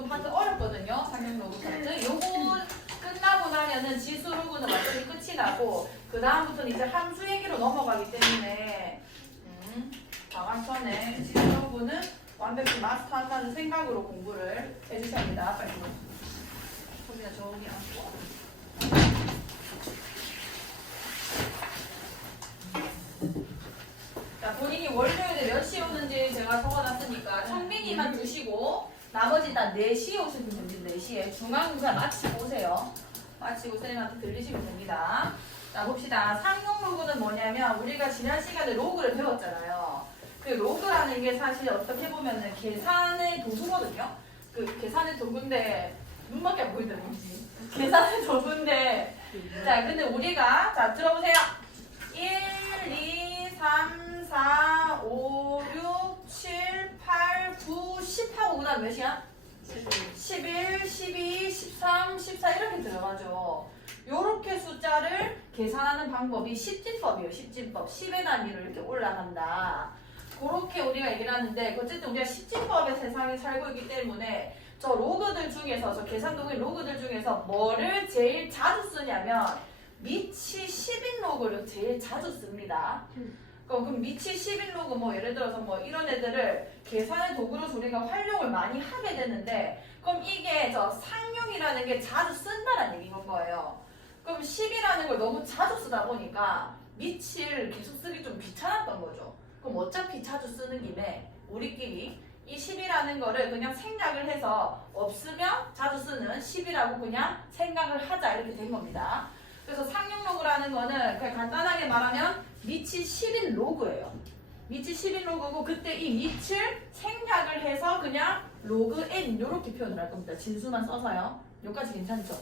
조금 파트 어렵거든요. 상용 로그 파트. 요거 끝나고 나면은 지수 로그는 완전히 끝이 나고 그 다음부터는 이제 함수 얘기로 넘어가기 때문에 방학 전에 지수 로그는 완벽히 마스터한다는 생각으로 공부를 해주셔야 합니다. 빨리 소리가 저기 앉고. 자, 본인이 월요일에 몇 시에 오는지 제가 적어놨으니까 청민이만 두시고 나머지 다 4시에 오시면 됩니다. 4시에 중간고사 마치고 오세요. 마치고 쌤한테 들리시면 됩니다. 자, 봅시다. 상용 로그는 뭐냐면 우리가 지난 시간에 로그를 배웠잖아요. 그 로그라는 게 사실 어떻게 보면은 계산의 도구거든요. 그 계산의 도구인데 눈밖에 안 보이더라고요. 계산의 도구인데 자, 근데 우리가 자 들어보세요. 1, 2, 3, 4, 5, 6, 7, 8, 9, 10 하고 그 다음 몇이야? 11, 12, 13, 14 이렇게 들어가죠. 요렇게 숫자를 계산하는 방법이 십진법이에요. 십진법. 10의 단위로 이렇게 올라간다. 그렇게 우리가 얘기를 하는데 어쨌든 우리가 십진법의 세상에 살고 있기 때문에 저 로그들 중에서 저 계산도구의 로그들 중에서 뭐를 제일 자주 쓰냐면 미치 10인 로그를 제일 자주 씁니다. 그럼 미치 10인 로그 뭐 예를 들어서 뭐 이런 애들을 계산의 도구로서 우리가 활용을 많이 하게 되는데 그럼 이게 저 상용이라는 게 자주 쓴다는 얘기인 거예요. 그럼 10이라는 걸 너무 자주 쓰다 보니까 미치를 계속 쓰기 좀 귀찮았던 거죠. 그럼 어차피 자주 쓰는 김에 우리끼리 이 10이라는 거를 그냥 생략을 해서 없으면 자주 쓰는 10이라고 그냥 생각을 하자 이렇게 된 겁니다. 그래서 상용 로그라는 거는 그냥 간단하게 말하면 미치 10인 로그예요. 미치 10인 로그고 그때 이 미치를 생략을 해서 그냥 로그 n 이렇게 표현을 할 겁니다. 진수만 써서요. 여기까지 괜찮죠?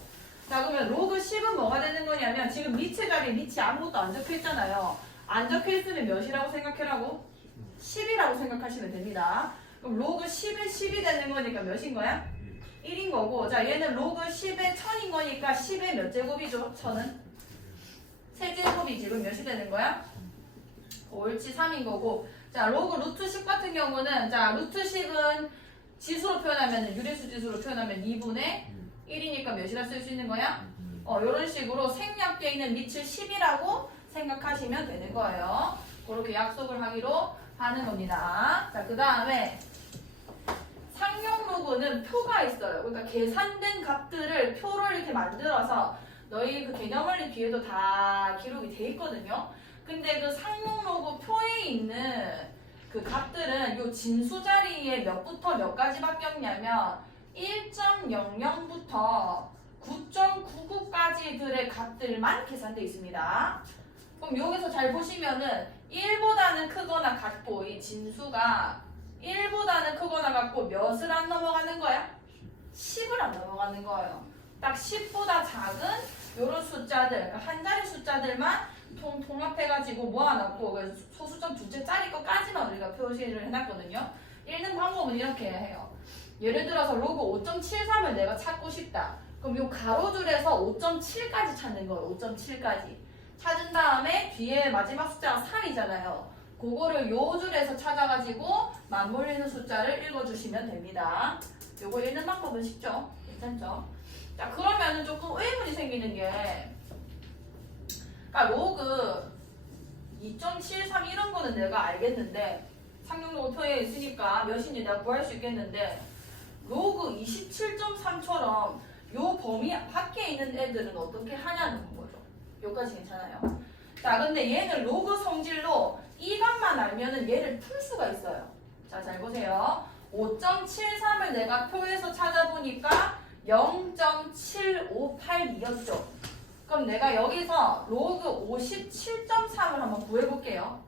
자, 그러면 로그 10은 뭐가 되는 거냐면 지금 미치 자리에 미치 아무것도 안 적혀 있잖아요. 안 적혀 있으면 몇이라고 생각해라고? 10이라고 생각하시면 됩니다. 그럼 로그 10에 10이 되는 거니까 몇인 거야? 1인 거고 자 얘는 로그 10에 1000인 거니까 10의 몇 제곱이죠? 1000은? 세제곱이 지금 몇이 되는 거야? 옳지 3인 거고 자 로그 루트 10 같은 경우는 자 루트 10은 지수로 표현하면 유리수 지수로 표현하면 2분의 1이니까 몇이라 쓸 수 있는 거야? 이런 식으로 생략되어 있는 밑을 10이라고 생각하시면 되는 거예요. 그렇게 약속을 하기로 하는 겁니다. 자, 그 다음에 상용 로그는 표가 있어요. 그러니까 계산된 값들을 표를 이렇게 만들어서 너희 그 개념원리 뒤에도 다 기록이 돼 있거든요. 근데 그 상용 로그 표에 있는 그 값들은 요 진수 자리에 몇부터 몇 가지 바뀌었냐면 1.00부터 9.99까지들의 값들만 계산되어 있습니다. 그럼 여기서 잘 보시면은 1보다는 크거나 같고 이 진수가 1보다는 크거나 같고 몇을 안 넘어가는 거야? 10을 안 넘어가는 거예요. 딱 10보다 작은 요런 숫자들, 그러니까 한 자리 숫자들만 통합해가지고 모아놨고 소수점 둘째 자리 것까지만 우리가 표시를 해놨거든요. 읽는 방법은 이렇게 해요. 예를 들어서 로그 5.73을 내가 찾고 싶다. 그럼 요 가로줄에서 5.7까지 찾는 거예요. 5.7까지. 찾은 다음에 뒤에 마지막 숫자가 3이잖아요. 그거를 요 줄에서 찾아가지고 맞물리는 숫자를 읽어주시면 됩니다. 요거 읽는 방법은 쉽죠? 괜찮죠? 자, 그러면은 조금 의문이 생기는 게 그러니까 로그 2.73 이런 거는 내가 알겠는데 상용 로그 표에 있으니까 몇인지 내가 구할 수 있겠는데 로그 27.3처럼 요 범위 밖에 있는 애들은 어떻게 하냐는 거죠. 여기까지 괜찮아요. 자, 근데 얘는 로그 성질로 이 값만 알면은 얘를 풀 수가 있어요. 자, 잘 보세요. 5.73을 내가 표에서 찾아보니까 0.7582였죠. 그럼 내가 여기서 로그 57.3을 한번 구해볼게요.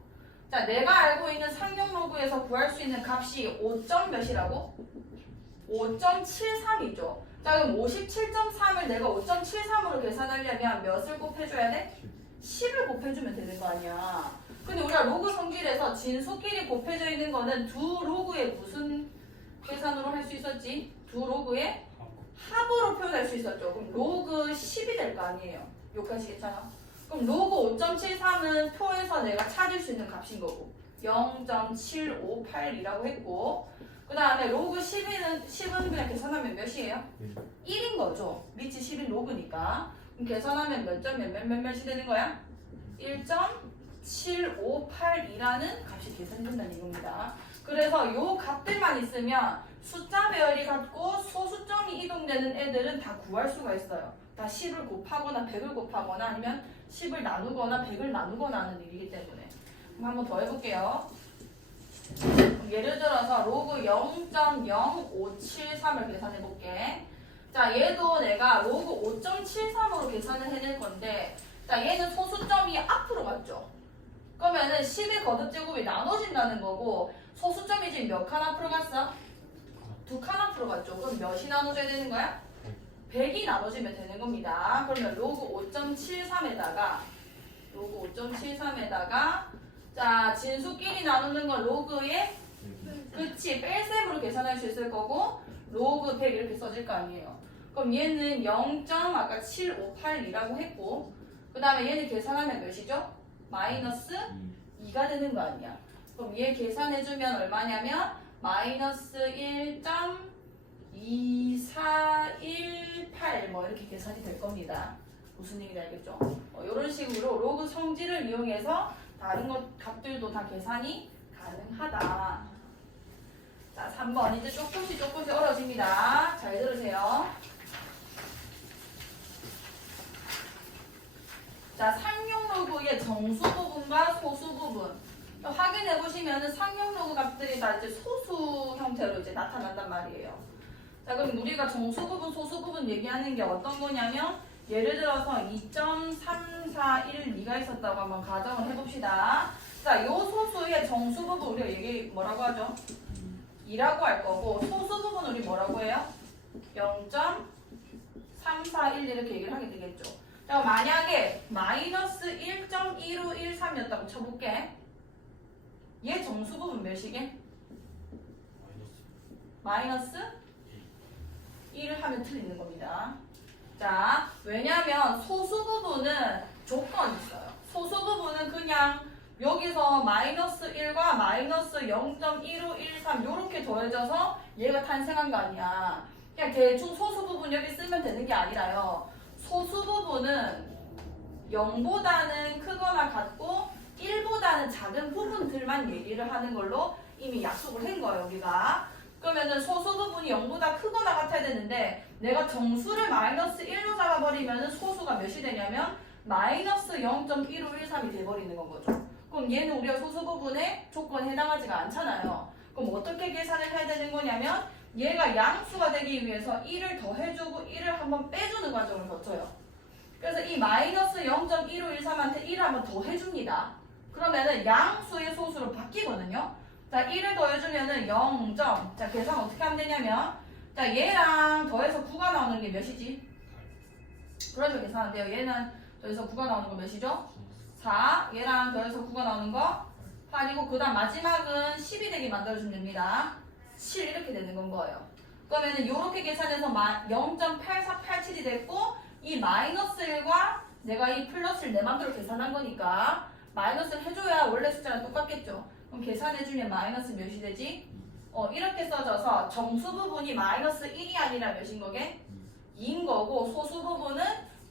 자, 내가 알고 있는 상용 로그에서 구할 수 있는 값이 5. 몇이라고? 5.73이죠. 자, 그럼 57.3을 내가 5.73으로 계산하려면 몇을 곱해줘야 돼? 10을 곱해주면 되는 거 아니야. 근데 우리가 로그 성질에서 진수끼리 곱해져 있는 거는 두 로그의 무슨 계산으로 할 수 있었지? 두 로그의 합으로 표현할 수 있었죠. 그럼 로그 10이 될 거 아니에요. 여기까지 괜찮아? 그럼 로그 5.73은 표에서 내가 찾을 수 있는 값인 거고 0.758이라고 했고, 그 다음에 로그 10은 그냥 계산하면 몇이에요? 1인 거죠. 밑이 10인 로그니까. 그럼 계산하면 몇 점 몇이 되는 거야? 1.758이라는 값이 계산된다는 이겁니다. 그래서 요 값들만 있으면 숫자 배열이 같고 소수점이 이동되는 애들은 다 구할 수가 있어요. 다 10을 곱하거나 100을 곱하거나 아니면 10을 나누거나 100을 나누거나 하는 일이기 때문에. 그럼 한번 더 해볼게요. 예를 들어서 로그 0.0573을 계산해 볼게. 자, 얘도 내가 로그 5.73으로 계산을 해낼 건데, 자, 얘는 소수점이 앞으로 갔죠. 그러면은 10의 거듭제곱이 나눠진다는 거고, 소수점이 지금 몇 칸 앞으로 갔어? 2칸 앞으로 갔죠. 그럼 몇이 나눠져야 되는 거야? 100이 나눠지면 되는 겁니다. 그러면 로그 5.73에다가 자, 진수끼리 나누는 건 로그에 그치 뺄셈으로 계산할 수 있을 거고 로그 100 이렇게 써질 거 아니에요. 그럼 얘는 0. 758이라고 했고 그 다음에 얘는 계산하면 몇이죠? 마이너스 2가 되는 거 아니야. 그럼 얘 계산해주면 얼마냐면 마이너스 1.2418 뭐 이렇게 계산이 될 겁니다. 무슨 얘기인지 알겠죠? 이런 식으로 로그 성질을 이용해서 다른 것 값들도 다 계산이 가능하다. 자, 3번 이제 조금씩 어려집니다. 잘 들으세요. 자, 상용 로그의 정수 부분과 소수 부분 확인해 보시면은 상용 로그 값들이 다 이제 소수 형태로 이제 나타난단 말이에요. 자, 그럼 우리가 정수 부분, 소수 부분 얘기하는 게 어떤 거냐면 예를 들어서 2.341미가 있었다고 한번 가정을 해봅시다. 자, 요 소수의 정수 부분 우리가 뭐라고 하죠? 2라고 할 거고 소수 부분 우리 뭐라고 해요? 0.341 이렇게 얘기를 하게 되겠죠. 자, 만약에 마이너스 1.1513이었다고 쳐볼게. 얘 정수 부분 몇이게? 마이너스 1을 하면 틀리는 겁니다. 자, 왜냐면 소수 부분은 조건이 있어요. 소수 부분은 그냥 여기서 마이너스 1과 마이너스 0.1513 요렇게 더해져서 얘가 탄생한 거 아니야. 그냥 대충 소수 부분 여기 쓰면 되는 게 아니라요. 소수 부분은 0보다는 크거나 같고 1보다는 작은 부분들만 얘기를 하는 걸로 이미 약속을 한 거예요, 우리가. 그러면은 소수 부분이 0보다 크거나 같아야 되는데 내가 정수를 마이너스 1로 잡아버리면 소수가 몇이 되냐면 마이너스 0.1513이 돼버리는 건 거죠. 그럼 얘는 우리가 소수 부분에 조건에 해당하지가 않잖아요. 그럼 어떻게 계산을 해야 되는 거냐면 얘가 양수가 되기 위해서 1을 더해주고 1을 한번 빼주는 과정을 거쳐요. 그래서 이 마이너스 0.1513한테 1을 한번 더해줍니다. 그러면은 양수의 소수로 바뀌거든요. 자, 1을 더해주면은 0. 자, 계산 어떻게 하면 되냐면 자, 얘랑 더해서 9가 나오는 게 몇이지? 그러면 계산하면 돼요. 얘는 더해서 9가 나오는 거 몇이죠? 4. 얘랑 더해서 9가 나오는 거 8이고 그 다음 마지막은 10이 되게 만들어주면 됩니다. 7 이렇게 되는 건 거예요. 그러면은 요렇게 계산해서 0.8487이 됐고 이 마이너스 1과 내가 이 플러스를 내 맘대로 계산한 거니까 마이너스를 해줘야 원래 숫자랑 똑같겠죠. 그럼 계산해주면 마이너스 몇이 되지? 이렇게 써져서 정수 부분이 마이너스 1이 아니라 몇인 거게? 2인 거고 소수 부분은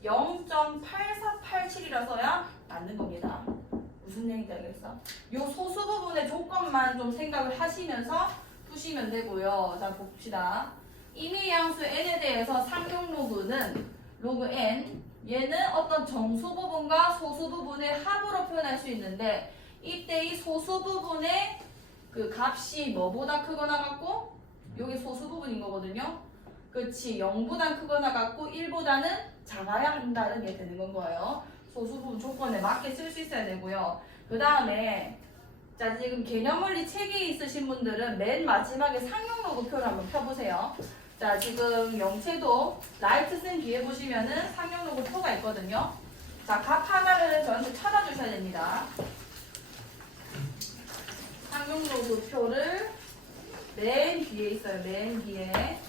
0.8487이라서야 맞는 겁니다. 무슨 얘기인지 알겠어? 요 소수 부분의 조건만 좀 생각을 하시면서 푸시면 되고요. 자, 봅시다. 임의 양수 n에 대해서 상용 로그는 로그 n 얘는 어떤 정수 부분과 소수 부분의 합으로 표현할 수 있는데 이때 이 소수 부분의 그 값이 뭐보다 크거나 같고 여기 소수 부분인 거거든요. 그렇지. 0보다 크거나 같고 1보다는 작아야 한다는 게 되는 건 거예요. 소수 부분 조건에 맞게 쓸 수 있어야 되고요. 그 다음에 자, 지금 개념원리 책이 있으신 분들은 맨 마지막에 상용 로그표를 한번 펴보세요. 자, 지금 영채도 라이트 쓴 뒤에 보시면은 상용 로그표가 있거든요. 자, 각 하나를 저한테 찾아주셔야 됩니다. 상용 로그표를 맨 뒤에 있어요. 맨 뒤에.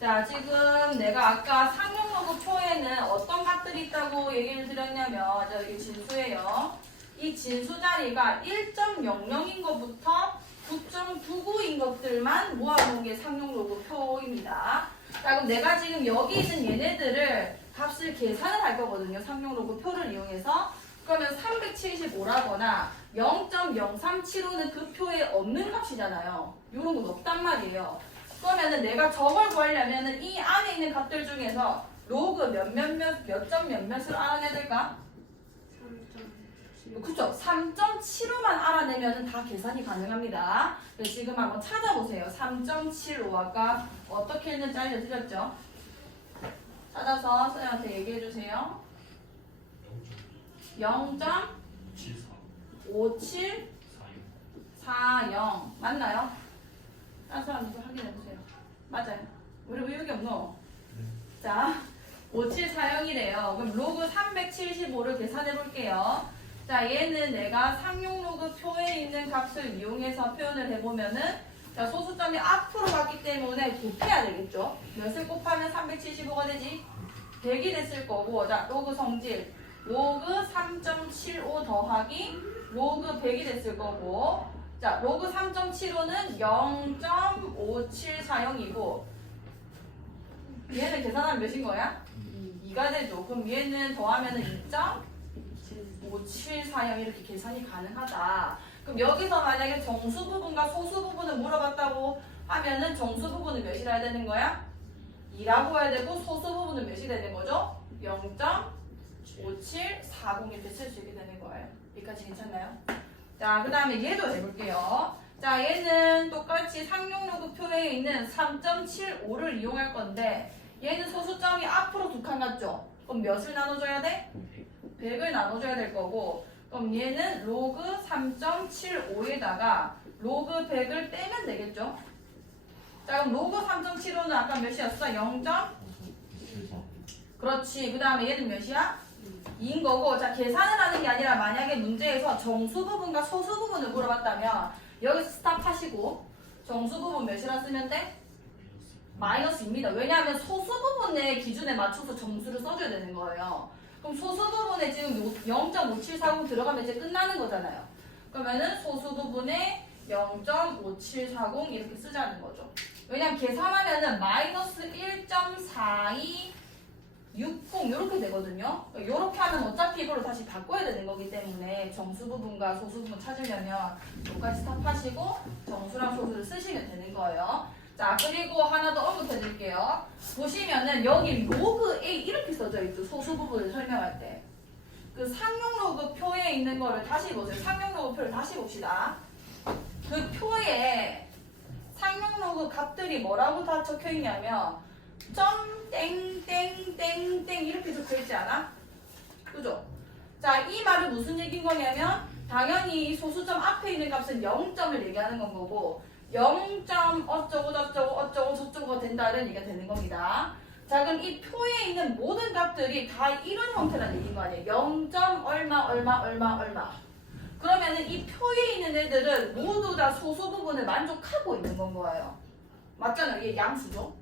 자, 지금 내가 아까 상용 로그표에는 어떤 값들이 있다고 얘기를 드렸냐면, 자, 여기 진수예요. 이 이 진수 자리가 1.00인 것부터 9.99인 것들만 모아놓은 게 상용 로그 표입니다. 자, 그럼 내가 지금 여기 있는 얘네들을 값을 계산을 할 거거든요. 상용 로그 표를 이용해서. 그러면 375라거나 0.0375는 그 표에 없는 값이잖아요. 이런 건 없단 말이에요. 그러면은 내가 저걸 구하려면은 이 안에 있는 값들 중에서 로그 몇 점 몇몇을 알아내야 될까? 그쵸? 3.75만 알아내면 다 계산이 가능합니다. 그래서 지금 한번 찾아보세요. 3.75 아까 어떻게 했는지 알려드렸죠? 찾아서 선생님한테 얘기해주세요. 0.5740 맞나요? 다른 사람도 확인해보세요. 맞아요. 우리 왜 여기 없노? 자, 5740이래요. 그럼 로그 375를 계산해볼게요. 자, 얘는 내가 상용 로그 표에 있는 값을 이용해서 표현을 해보면은 자, 소수점이 앞으로 갔기 때문에 곱해야 되겠죠? 몇을 곱하면 375가 되지? 100이 됐을 거고, 자, 로그 성질 로그 3.75 더하기 로그 100이 됐을 거고, 자, 로그 3.75는 0.5740이고 얘는 계산하면 몇인 거야? 2가 되죠. 그럼 얘는 더하면은 2.5740 이렇게 계산이 가능하다. 그럼 여기서 만약에 정수 부분과 소수 부분을 물어봤다고 하면은 정수 부분은 몇이라 해야 되는 거야? 2라고 해야 되고 소수 부분은 몇이 되는 거죠? 0.5740 이렇게 쓸 수 있게 되는 거예요. 여기까지 괜찮나요? 자, 그 다음에 얘도 해볼게요. 자, 얘는 똑같이 상용 로그 표에 있는 3.75를 이용할 건데 얘는 소수점이 앞으로 두 칸 같죠? 그럼 몇을 나눠줘야 돼? 100을 나눠줘야 될 거고, 그럼 얘는 로그 3.75에다가 로그 100을 빼면 되겠죠? 자, 그럼 로그 3.75는 아까 몇이었어? 0. 그렇지. 그 다음에 얘는 몇이야? 2인 거고, 자, 계산을 하는 게 아니라 만약에 문제에서 정수 부분과 소수 부분을 물어봤다면 여기서 스탑하시고 정수 부분 몇이라 쓰면 돼? 마이너스입니다. 왜냐하면 소수 부분의 기준에 맞춰서 정수를 써줘야 되는 거예요. 그럼 소수 부분에 지금 0.5740 들어가면 이제 끝나는 거잖아요. 그러면은 소수 부분에 0.5740 이렇게 쓰자는 거죠. 왜냐면 계산하면은 마이너스 1.4260 이렇게 되거든요. 이렇게 하면 어차피 이걸로 다시 바꿔야 되는 거기 때문에 정수 부분과 소수 부분 찾으려면 여기까지 스탑하시고 정수랑 소수를 쓰시면 되는 거예요. 자, 그리고 하나 더 언급해 드릴게요. 보시면은 여기 로그 A 이렇게 써져 있죠. 소수 부분을 설명할 때. 그 상용 로그 표에 있는 거를 다시 보세요. 상용 로그 표를 다시 봅시다. 그 표에 상용 로그 값들이 뭐라고 다 적혀 있냐면 점 땡땡땡땡 이렇게 적혀 있지 않아? 그죠? 자, 이 말은 무슨 얘기인 거냐면 당연히 소수점 앞에 있는 값은 0점을 얘기하는 건 거고 0. 어쩌고 저쩌고 어쩌고 저쩌고가 된다는 얘기가 되는 겁니다. 자, 그럼 이 표에 있는 모든 값들이 다 이런 형태라는 얘기인 거 아니에요? 0. 얼마. 그러면은 이 표에 있는 애들은 모두 다 소수 부분을 만족하고 있는 건 거예요. 맞잖아요. 이게 양수죠.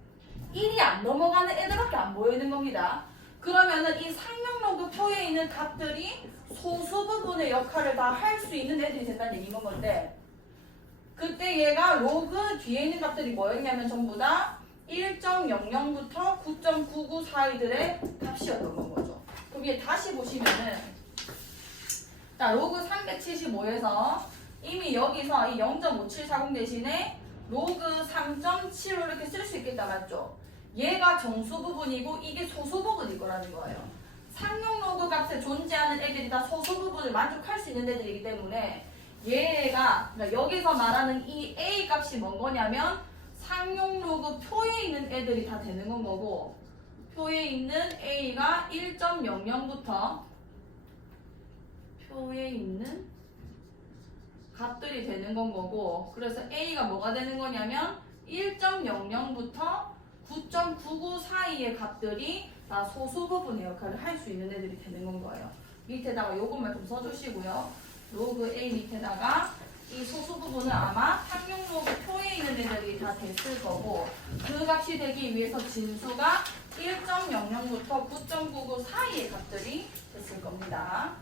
1이 안 넘어가는 애들밖에 안 보이는 겁니다. 그러면은 이 상용 로그 표에 있는 값들이 소수 부분의 역할을 다 할 수 있는 애들이 된다는 얘기인 건데 그때 얘가 로그 뒤에 있는 값들이 뭐였냐면 전부 다 1.00부터 9.99 사이들의 값이었던 건 거죠. 그럼 얘 다시 보시면은 자, 로그 375에서 이미 여기서 이 0.5740 대신에 로그 3.75 이렇게 쓸 수 있겠다 맞죠? 얘가 정수 부분이고 이게 소수 부분일 거라는 거예요. 상용 로그 값에 존재하는 애들이 다 소수 부분을 만족할 수 있는 애들이기 때문에 얘가 그러니까 여기서 말하는 이 A 값이 뭔 거냐면 상용 로그 표에 있는 애들이 다 되는 건 거고 표에 있는 A가 1.00부터 표에 있는 값들이 되는 건 거고 그래서 A가 뭐가 되는 거냐면 1.00부터 9.99 사이의 값들이 다 소수 부분의 역할을 할 수 있는 애들이 되는 건 거예요. 밑에다가 요것만 좀 써주시고요. 로그 A 밑에다가 이 소수 부분은 아마 상용 로그 표에 있는 애들이 다 됐을 거고 그 값이 되기 위해서 진수가 1.00부터 9.99 사이의 값들이 됐을 겁니다.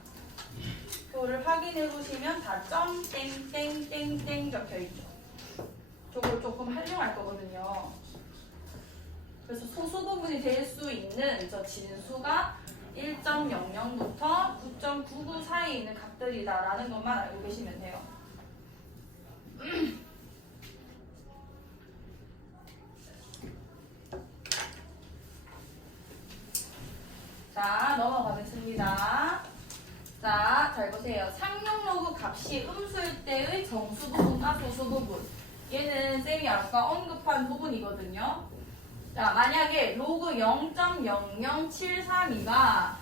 표를 확인해 보시면 다 점 땡땡땡땡 적혀 있죠. 저걸 조금 활용할 거거든요. 그래서 소수 부분이 될 수 있는 저 진수가 1.00부터 9.99 사이에 있는 값들이다라는 것만 알고 계시면 돼요. 자, 넘어가겠습니다. 자, 잘 보세요. 상용 로그 값이 음수일 때의 정수 부분과 소수 부분. 얘는 쌤이 아까 언급한 부분이거든요. 자, 만약에 로그 0.00732가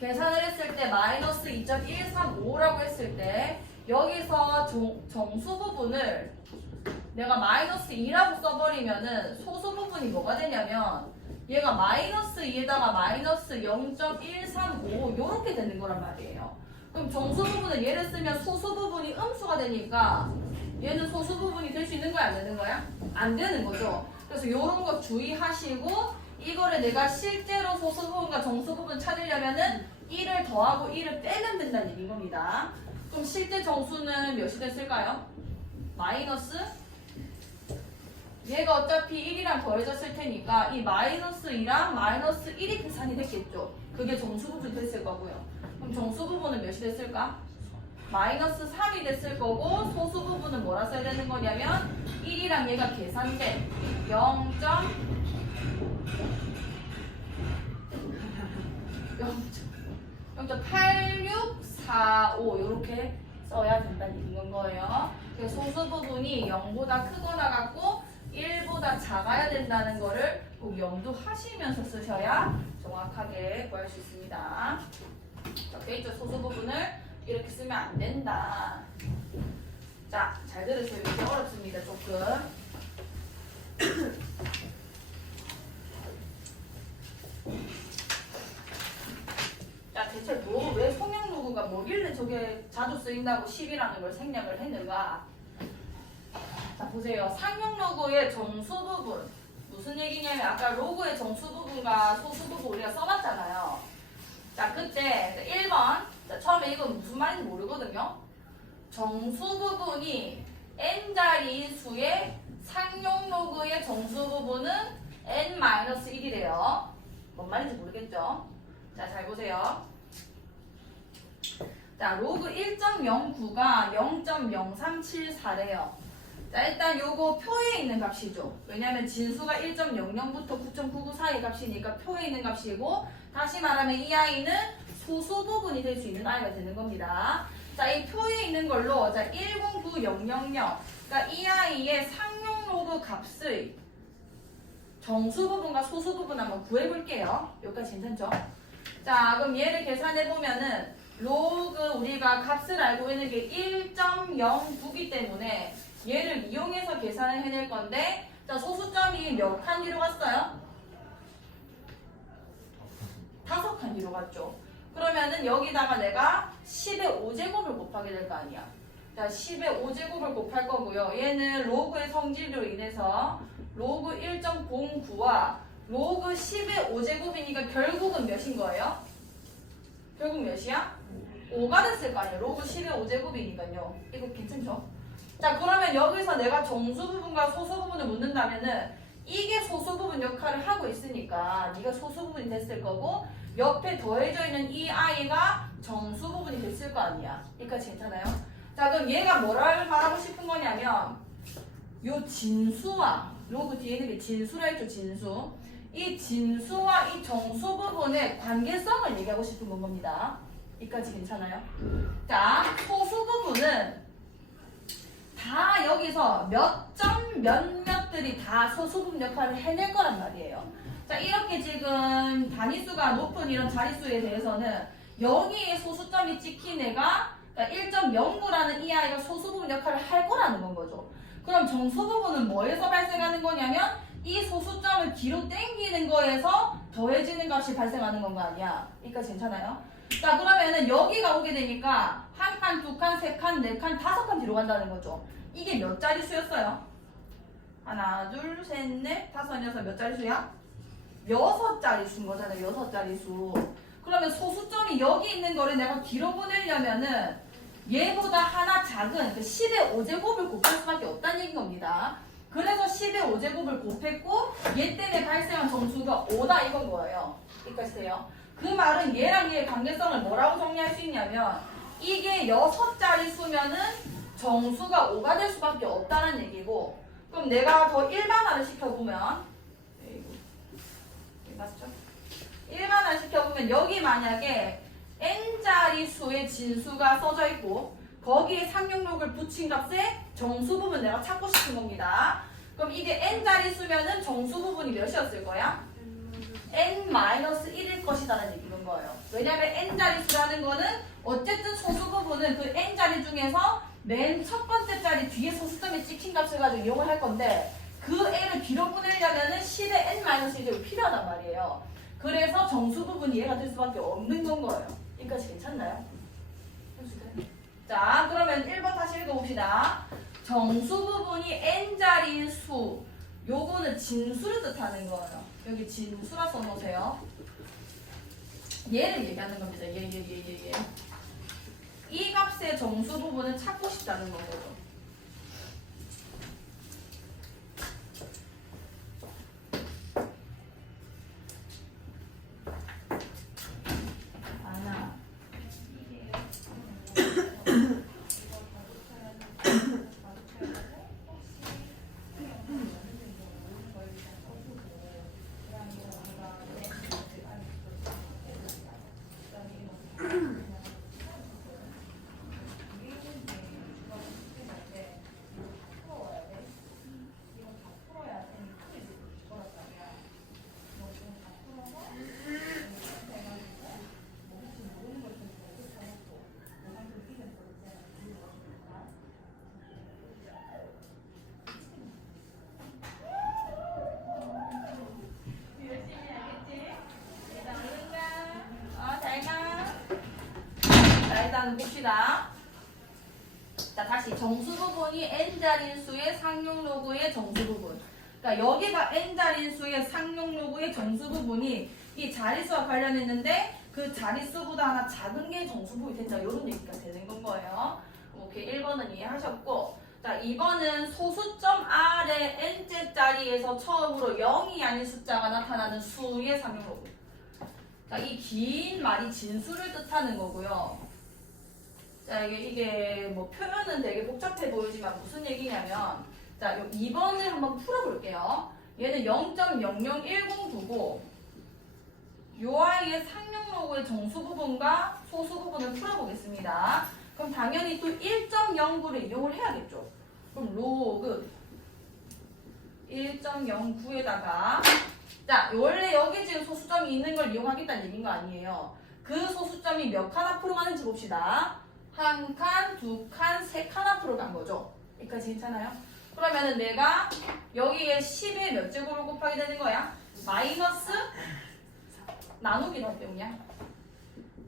계산을 했을 때 마이너스 2.135라고 했을 때 여기서 정수 부분을 내가 마이너스 2라고 써버리면은 소수 부분이 뭐가 되냐면 얘가 마이너스 2에다가 마이너스 0.135 요렇게 되는 거란 말이에요. 그럼 정수 부분은 얘를 쓰면 소수 부분이 음수가 되니까 얘는 소수 부분이 될 수 있는 거야 안 되는 거야? 안 되는 거죠. 그래서 요런 거 주의하시고 이거를 내가 실제로 소수 부분과 정수 부분 찾으려면은 1을 더하고 1을 빼면 된다는 얘기인 겁니다. 그럼 실제 정수는 몇이 됐을까요? 마이너스 얘가 어차피 1이랑 더해졌을 테니까 이 마이너스 2랑 마이너스 1이 계산이 됐겠죠. 그게 정수 부분 됐을 거고요. 그럼 정수 부분은 몇이 됐을까? 마이너스 3이 됐을 거고 소수 부분은 뭐라 써야 되는 거냐면 1이랑 얘가 계산된 0.8645 이렇게 써야 된다는 얘기인 거예요. 그래서 소수 부분이 0보다 크거나 같고 1보다 작아야 된다는 거를 꼭 염두하시면서 쓰셔야 정확하게 구할 수 있습니다. 적혀있죠? 소수 부분을 이렇게 쓰면 안 된다. 자, 잘 들으세요. 이게 어렵습니다. 조금. 자, 대체 왜 성형 로그가 뭐길래 저게 자주 쓰인다고 10이라는 걸 생략을 했는가? 자, 보세요. 상용 로그의 정수 부분. 무슨 얘기냐면 아까 로그의 정수 부분과 소수 부분 우리가 써봤잖아요. 자, 그때 1번. 자, 처음에 이건 무슨 말인지 모르거든요. 정수 부분이 n자리인 수의 상용 로그의 정수 부분은 n-1이래요. 뭔 말인지 모르겠죠? 자, 잘 보세요. 자, 로그 1.09가 0.0374래요. 자, 일단 요거 표에 있는 값이죠. 왜냐하면 진수가 1.00부터 9.99 사이 값이니까 표에 있는 값이고, 다시 말하면 이 아이는 소수 부분이 될 수 있는 아이가 되는 겁니다. 자, 이 표에 있는 걸로 자 109000, 그러니까 이 아이의 상용 로그 값의 정수 부분과 소수 부분 한번 구해볼게요. 여기까지 괜찮죠? 자, 그럼 얘를 계산해보면은 로그 우리가 값을 알고 있는 게 1.09이기 때문에 얘를 이용해서 계산을 해낼 건데, 자, 소수점이 몇 칸 뒤로 갔어요? 5칸 뒤로 갔죠. 그러면은 여기다가 내가 10의 5제곱을 곱하게 될 거 아니야. 자, 10의 5제곱을 곱할 거고요. 얘는 로그의 성질로 인해서 로그 1.09와 로그 10의 5제곱이니까 결국은 몇인 거예요? 결국 몇이야? 5가 됐을 거 아니에요. 로그 10의 5제곱이니까요. 이거 괜찮죠? 자, 그러면 여기서 내가 정수 부분과 소수 부분을 묻는다면은 이게 소수 부분 역할을 하고 있으니까 네가 소수 부분이 됐을 거고, 옆에 더해져 있는 이 아이가 정수 부분이 됐을 거 아니야. 여기까지 괜찮아요? 자, 그럼 얘가 뭐를 말하고 싶은 거냐면 요 진수와 로그 뒤에 있는 게 진수라 했죠. 진수. 이 진수와 이 정수 부분의 관계성을 얘기하고 싶은 건 겁니다. 여기까지 괜찮아요? 자, 소수 부분은 다 여기서 몇 점 몇몇들이 다 소수 부분 역할을 해낼 거란 말이에요. 자, 이렇게 지금 단위수가 높은 이런 자릿수에 대해서는 여기에 소수점이 찍힌 애가, 그러니까 1.09라는 이 아이가 소수 부분 역할을 할 거라는 건 거죠. 그럼 정수 부분은 뭐에서 발생하는 거냐면 이 소수점을 뒤로 당기는 거에서 더해지는 값이 발생하는 건 거 아니야. 여기까지 괜찮아요? 자, 그러면은 여기가 오게 되니까 한 칸, 두 칸, 세 칸, 네 칸, 다섯 칸 뒤로 간다는 거죠. 이게 몇 자릿수였어요? 하나, 둘, 셋, 넷, 다섯, 여섯 몇 자릿수야? 6자릿수인 거잖아요. 6자릿수. 그러면 소수점이 여기 있는 거를 내가 뒤로 보내려면은 얘보다 하나 작은 그 10의 5제곱을 곱할 수밖에 없다는 얘기인 겁니다. 그래서 10의 5제곱을 곱했고 얘 때문에 발생한 정수가 5다 이건 거예요. 여기까지 돼요. 그 말은 얘랑 얘의 관계성을 뭐라고 정리할 수 있냐면 이게 6자리 수면은 정수가 5가 될 수밖에 없다는 얘기고, 그럼 내가 더 일반화를 시켜보면 맞죠? 일반화를 시켜보면 여기 만약에 n자리 수의 진수가 써져 있고 거기에 상용록을 붙인 값의 정수 부분 내가 찾고 싶은 겁니다. 그럼 이게 n자리 수면은 정수 부분이 몇이었을 거야? n-1일 것이다라는 얘기인 거예요. 왜냐면 n자리 수라는 거는 어쨌든 소수 부분은 그 n자리 중에서 맨 첫 번째 자리 뒤에 소수점에 찍힌 값을 가지고 이용을 할 건데 그 n을 뒤로 보내려면은 10의 n-1제곱이 필요하단 말이에요. 그래서 정수 부분이 얘가 될 수밖에 없는 건 거예요. 여기까지 괜찮나요? 자, 그러면 1번 다시 읽어봅시다. 정수 부분이 n자리인 수, 요거는 진수를 뜻하는 거예요. 여기 진수라 써놓으세요. 얘를 얘기하는 겁니다. 얘. 이 값의 정수 부분을 찾고 싶다는 거거든요. 봅시다. 자, 다시 정수 부분이 n자리인 수의 상용로그의 정수 부분. 그러니까 여기가 n자리인 수의 상용로그의 정수 부분이 이 자릿수와 관련했는데 그 자릿수보다 하나 작은 게 정수 부분이 된다. 이런 얘기가 되는 건 거예요. 오케이, 1번은 이해하셨고, 자, 2번은 소수점 R의 n째 자리에서 처음으로 0이 아닌 숫자가 나타나는 수의 상용로그. 자, 이 긴 말이 진수를 뜻하는 거고요. 자, 이게 뭐 표현은 되게 복잡해 보이지만 무슨 얘기냐면, 자, 요 2번을 한번 풀어볼게요. 얘는 0.0010두고 요 아이의 상용로그의 정수 부분과 소수 부분을 풀어보겠습니다. 그럼 당연히 또 1.09를 이용을 해야겠죠. 그럼 로그 1.09에다가 자, 원래 여기 지금 소수점이 있는 걸 이용하겠다는 얘기인 거 아니에요. 그 소수점이 몇 칸 앞으로 가는지 봅시다. 한 칸, 두 칸, 세 칸 앞으로 간 거죠. 여기까지 괜찮아요? 그러면은 내가 여기에 10의 몇 제곱을 곱하게 되는 거야? 마이너스 나누기 너 때문이야.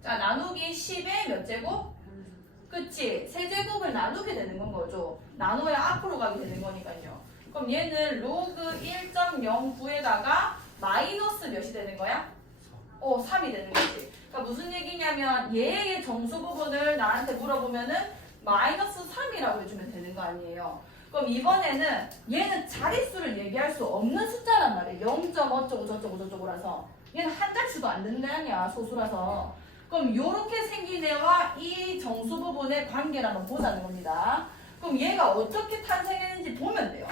자, 나누기 10의 몇 제곱? 그치? 세제곱을 나누게 되는 건 거죠. 나눠야 앞으로 가게 되는 거니까요. 그럼 얘는 로그 1.09에다가 마이너스 몇이 되는 거야? 3이 되는 거지. 그러니까 무슨 얘기냐면 얘의 정수 부분을 나한테 물어보면은 마이너스 3이라고 해주면 되는 거 아니에요. 그럼 이번에는 얘는 자릿수를 얘기할 수 없는 숫자란 말이에요. 0. 어쩌고 저쩌고라서 얘는 한 자릿수도 안 된다냐, 소수라서. 그럼 이렇게 생긴 애와 이 정수 부분의 관계를 한번 보자는 겁니다. 그럼 얘가 어떻게 탄생했는지 보면 돼요.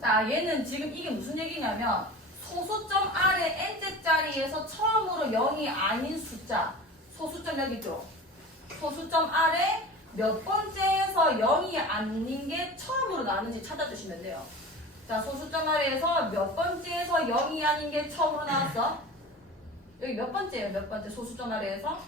자, 얘는 지금 이게 무슨 얘기냐면 소수점 R의 n째 자리에서 처음으로 0이 아닌 숫자, 소수점 여기 있죠? 소수점 R의 몇 번째에서 0이 아닌 게 처음으로 나는지 찾아주시면 돼요. 자, 소수점 R에서 몇 번째에서 0이 아닌 게 처음으로 나왔어? 여기 몇 번째예요? 몇 번째 소수점 R에서?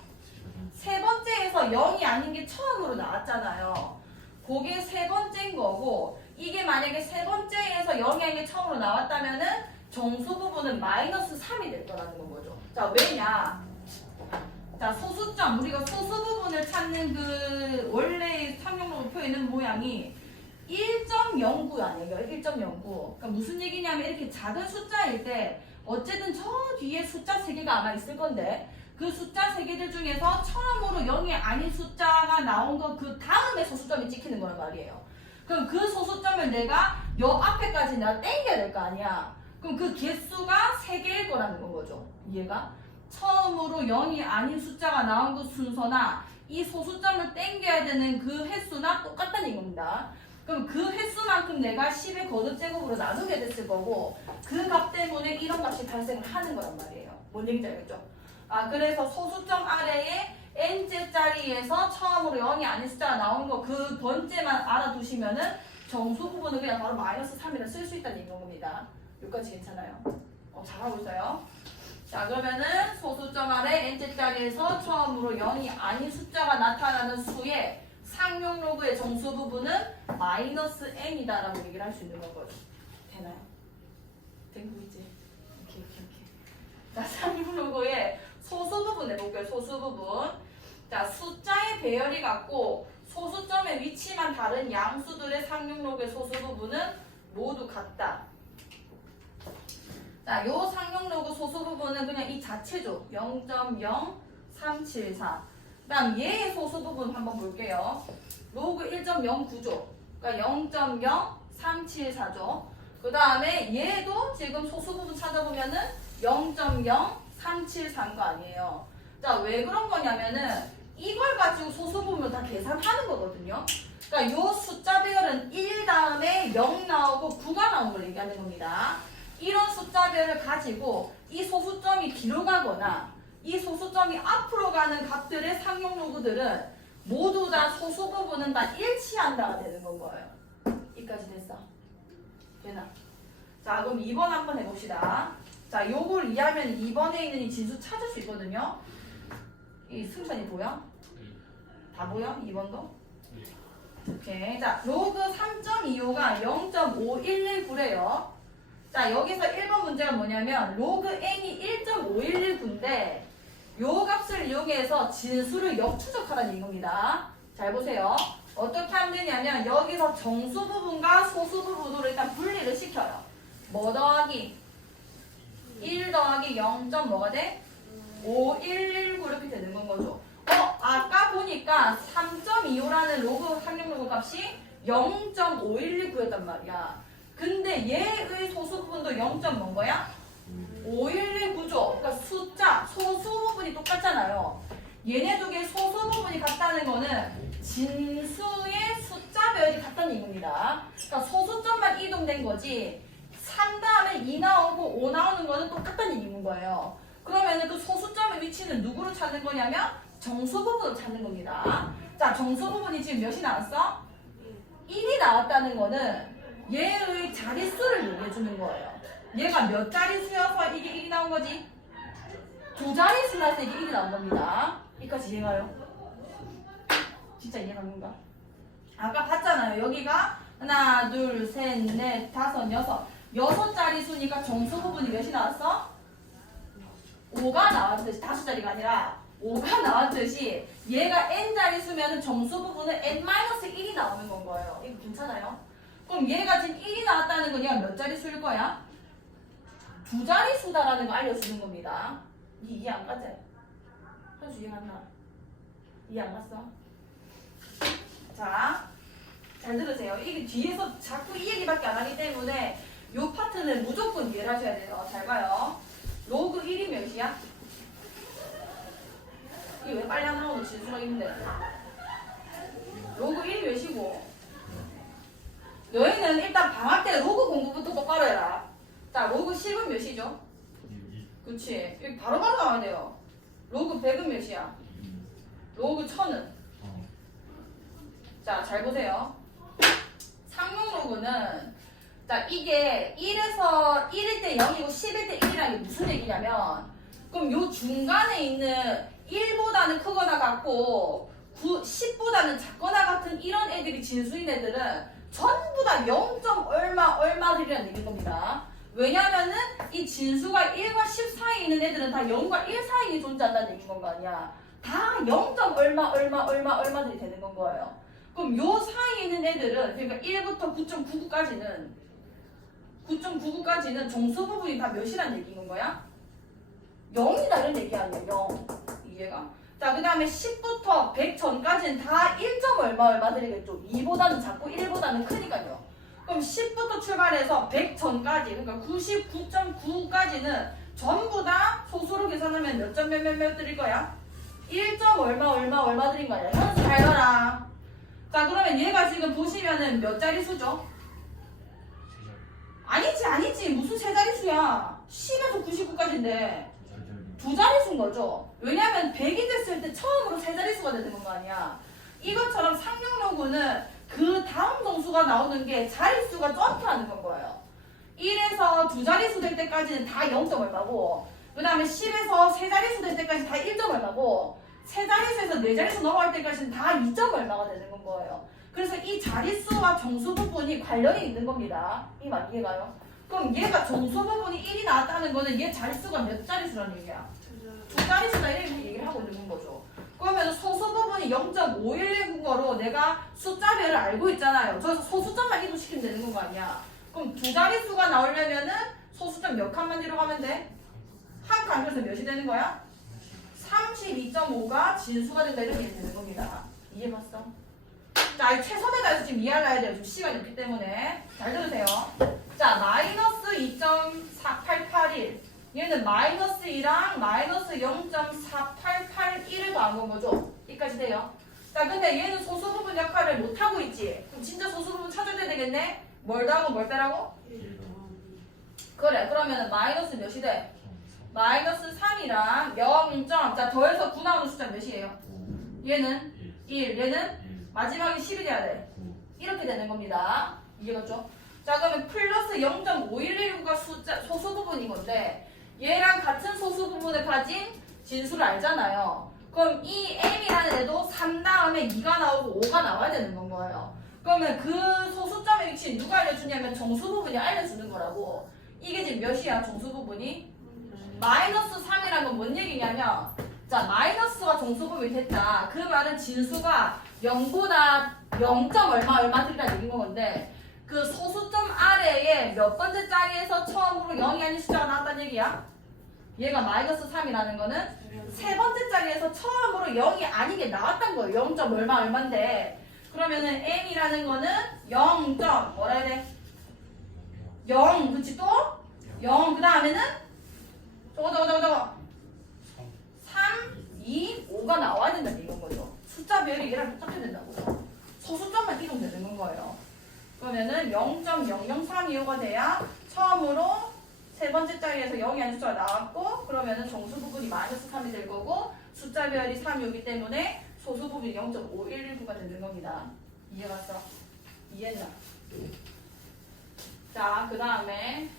세 번째에서 0이 아닌 게 처음으로 나왔잖아요. 그게 세 번째인 거고, 이게 만약에 세 번째에서 0이 아닌 게 처음으로 나왔다면은 정수 부분은 마이너스 3이 될 거라는 건 거죠. 자, 왜냐? 자, 소수점, 우리가 소수 부분을 찾는 그 원래 상용로로 표현은 모양이 1.09 아니에요? 1.09. 그러니까 무슨 얘기냐면 이렇게 작은 숫자일 때 어쨌든 저 뒤에 숫자 3개가 아마 있을 건데 그 숫자 3개들 중에서 처음으로 0이 아닌 숫자가 나온 거 그 다음에 소수점이 찍히는 거란 말이에요. 그럼 그 소수점을 내가 요 앞에까지 내가 땡겨야 될 거 아니야. 그럼 그 개수가 3개일 거라는 건 거죠. 이해가? 처음으로 0이 아닌 숫자가 나온 그 순서나 이 소수점을 땡겨야 되는 그 횟수나 똑같다는 겁니다. 그럼 그 횟수만큼 내가 10의 거듭제곱으로 나누게 됐을 거고 그 값 때문에 이런 값이 발생을 하는 거란 말이에요. 뭔 얘기인지 알겠죠? 그래서 소수점 아래에 n째 자리에서 처음으로 0이 아닌 숫자가 나오는 거 그 번째만 알아두시면은 정수 부분은 그냥 바로 마이너스 3이라 쓸 수 있다는 겁니다. 여기까지 괜찮아요? 잘하고 있어요. 자, 그러면은 소수점 아래 n째 자리에서 처음으로 0이 아닌 숫자가 나타나는 수의 상용 로그의 정수 부분은 마이너스 n이다라고 얘기를 할 수 있는 거거든요. 되나요? 된 거 있지? 오케이. 자, 상용 로그의 소수 부분 내볼게요. 소수 부분. 자, 숫자의 배열이 같고 소수점의 위치만 다른 양수들의 상용 로그의 소수 부분은 모두 같다. 자, 요 상용 로그 소수 부분은 그냥 이 자체죠. 0.0374. 그다음 얘의 소수 부분 한번 볼게요. 로그 1.09죠. 그러니까 0.0374죠. 그 다음에 얘도 지금 소수 부분 찾아보면은 0.0373거 아니에요. 자, 왜 그런 거냐면은 이걸 가지고 소수 부분을 다 계산하는 거거든요. 그러니까 요 숫자 배열은 1 다음에 0 나오고 9가 나온 걸 얘기하는 겁니다. 이런 숫자별을 가지고 이 소수점이 뒤로 가거나 이 소수점이 앞으로 가는 값들의 상용 로그들은 모두 다 소수 부분은 다 일치한다가 되는 건 거예요. 여기까지 됐어? 되나? 자, 그럼 2번 한번 해봅시다. 자, 요걸 이해하면 2번에 있는 이 진수 찾을 수 있거든요. 이 승천이 보여? 다 보여? 2번도? 오케이. 자, 로그 3.25가 0.5119래요. 자, 여기서 1번 문제가 뭐냐면 로그 n이 1.5119인데 요 값을 이용해서 진수를 역추적하라는 이겁니다. 잘 보세요. 어떻게 하면 되냐면 여기서 정수 부분과 소수 부분으로 일단 분리를 시켜요. 뭐 더하기 1 더하기 0. 뭐가 돼? 5119 이렇게 되는 건 거죠. 아까 보니까 3.25라는 로그 상용 로그 값이 0.5119였단 말이야. 근데 얘의 소수 부분도 0. 뭔 거야? 5119죠. 그러니까 숫자, 소수 부분이 똑같잖아요. 얘네 두 개의 소수 부분이 같다는 거는 진수의 숫자 배열이 같다는 얘기입니다. 그러니까 소수점만 이동된 거지 3 다음에 2 나오고 5 나오는 거는 똑같다는 얘기인 거예요. 그러면 그 소수점의 위치는 누구로 찾는 거냐면 정수 부분으로 찾는 겁니다. 자, 정수 부분이 지금 몇이 나왔어? 1이 나왔다는 거는 얘의 자릿수를 얘기해주는 거예요. 얘가 몇 자릿수여서 이게 1이 나온 거지? 2자릿수 나서 이게 1이 나온 겁니다. 여기까지 이해가요? 진짜 이해가는 건가? 아까 봤잖아요. 여기가 하나, 둘, 셋, 넷, 다섯, 여섯 자릿수니까 정수 부분이 몇이 나왔어? 5가 나왔듯이 5자리가 아니라 5가 나왔듯이 얘가 n자릿수면 정수 부분은 n-1이 나오는 건 거예요. 이거 괜찮아요? 그럼 얘가 지금 1이 나왔다는 건 얘가 몇 자릿수일 거야? 2자릿수다라는 거 알려주는 겁니다. 이해 안 가지? 현수 이해 갔나? 이해 안 갔어? 자, 잘 들으세요. 이게 뒤에서 자꾸 이 얘기밖에 안 하기 때문에 이 파트는 무조건 이해를 하셔야 돼요. 잘 봐요. 로그 1이 몇이야? 이게 왜 빨리 안 나오는 진수가 있는데? 로그 1이 몇이고? 너희는 일단 방학 때 로그 공부부터 똑바로 해라. 자, 로그 10은 몇이죠? 그치. 여기 바로바로 나와야 돼요. 로그 100은 몇이야? 로그 1000은? 자, 잘 보세요. 상용 로그는 자, 이게 1에서 1일 때 0이고 10일 때 1이라는 게 무슨 얘기냐면 그럼 요 중간에 있는 1보다는 크거나 같고 10보다는 작거나 같은 이런 애들이 진수인 애들은 전부 다 0. 얼마들이라는 얘기인 겁니다. 왜냐면은 이 진수가 1과 10 사이에 있는 애들은 다 0과 1 사이에 존재한다는 얘기인 건 아니야. 다 0. 얼마들이 되는 건 거예요. 그럼 요 사이에 있는 애들은 그러니까 1부터 9.99까지는 9.99까지는 정수 부분이 다 몇이란 얘기인 거야? 0이다 이런 얘기 아니야. 0. 이해가? 자, 그 다음에 10부터 100 전까지는 다 1점 얼마 드리겠죠. 2보다는 작고 1보다는 크니까요. 그럼 10부터 출발해서 100 전까지, 그러니까 99.9까지는 전부 다 소수로 계산하면 몇 점 몇 드릴 거야? 1점 얼마 드린 거야. 현수 잘 봐라. 자, 그러면 얘가 지금 보시면은 몇 자릿수죠? 아니지. 무슨 세 자릿수야. 10에서 99까지인데. 두 자릿수인 거죠. 왜냐면 100이 됐을 때 처음으로 세 자릿수가 되는 거 아니야. 이것처럼 상용로구는 그 다음 정수가 나오는 게 자릿수가 점프하는 건 거예요. 1에서 두 자릿수 될 때까지는 다 0점 얼마고, 그 다음에 10에서 세 자릿수 될 때까지 다 1점 얼마고, 세 자릿수에서 네 자릿수 넘어갈 때까지는 다 2점 얼마가 되는 건 거예요. 그래서 이 자릿수와 정수 부분이 관련이 있는 겁니다. 이 말 이해가요? 그럼 얘가 정수 부분이 1이 나왔다는 거는 얘 자릿수가 몇 자릿수라는 얘기야? 두 자릿수다 이렇게 얘기를 하고 있는 거죠. 그러면 소수 부분이 0.511국어로 내가 숫자별을 알고 있잖아요. 저기서 소수점만 이동시키면 되는 거 아니야. 그럼 두 자릿수가 나오려면은 소수점 몇 칸만 뒤로 가면 돼? 한 칸. 그래서 몇이 되는 거야? 32.5가 진수가 된다 이렇게 되는 겁니다. 이해봤어? 자, 이 최선에다해서 지금 이해해야 돼요. 지금 시간이 없기 때문에. 잘 들으세요. 자, 마이너스 2.4881. 얘는 마이너스 2랑 마이너스 0.4881을 더한 건 거죠. 여기까지 돼요. 자, 근데 얘는 소수 부분 역할을 못하고 있지. 그럼 진짜 소수 부분 찾아야 되겠네? 뭘 더하고 뭘 빼라고? 그래, 그러면은 마이너스 몇이 돼? 마이너스 3이랑 0. 자, 더해서 9 나오는 숫자 몇이에요? 얘는 1. 얘는 마지막에 10이 돼야 돼. 이렇게 되는 겁니다. 이해갔죠? 자, 그러면 플러스 0.5119가 숫자, 소수 부분인 건데, 얘랑 같은 소수 부분을 가진 진수를 알잖아요. 그럼 이 m이라는 애도 3 다음에 2가 나오고 5가 나와야 되는 건 거예요. 그러면 그 소수점의 위치는 누가 알려주냐면 정수 부분이 알려주는 거라고. 이게 지금 몇이야, 정수 부분이? 마이너스 3이라는 건 뭔 얘기냐면, 자, 마이너스가 정수 부분이 됐다. 그 말은 진수가 0보다 0. 얼마 드리라는 얘기인 건데, 그 소수점 아래에 몇 번째 짝에서 처음으로 0이 아닌 숫자가 나왔다는 얘기야? 얘가 마이너스 3이라는 거는 세 번째 짝에서 처음으로 0이 아닌 게 나왔단 거예요. 0. 얼마인데. 그러면은 m이라는 거는 0. 뭐라 해야 돼? 0. 그치 또? 0. 그 다음에는 저거 3, 2, 5가 나와야 된다는 이건 거죠. 숫자별이 얘랑 똑같아야 된다고. 소수점만 이동되는 건 거예요. 그러면은 0.0032호가 돼야 처음으로 세 번째 자리에서 0이 아닌 숫자가 나왔고, 그러면은 정수 부분이 마이너스 3이 될 거고, 숫자별이 3이 오기 때문에 소수 부분이 0.5119가 되는 겁니다. 이해갔어? 이해했나? 자, 그 다음에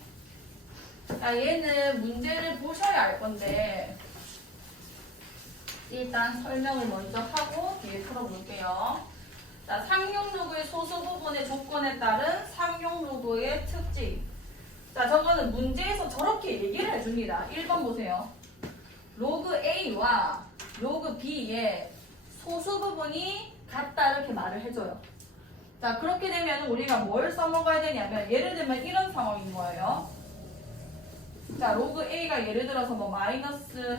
자, 얘는 문제를 보셔야 알 건데, 일단 설명을 먼저 하고 뒤에 풀어볼게요. 자, 상용로그의 소수 부분의 조건에 따른 상용로그의 특징. 자, 저거는 문제에서 저렇게 얘기를 해줍니다. 1번 보세요. 로그 A와 로그 B의 소수 부분이 같다 이렇게 말을 해줘요. 자, 그렇게 되면 우리가 뭘 써먹어야 되냐면, 예를 들면 이런 상황인 거예요. 자, 로그 A가 예를 들어서 뭐 마이너스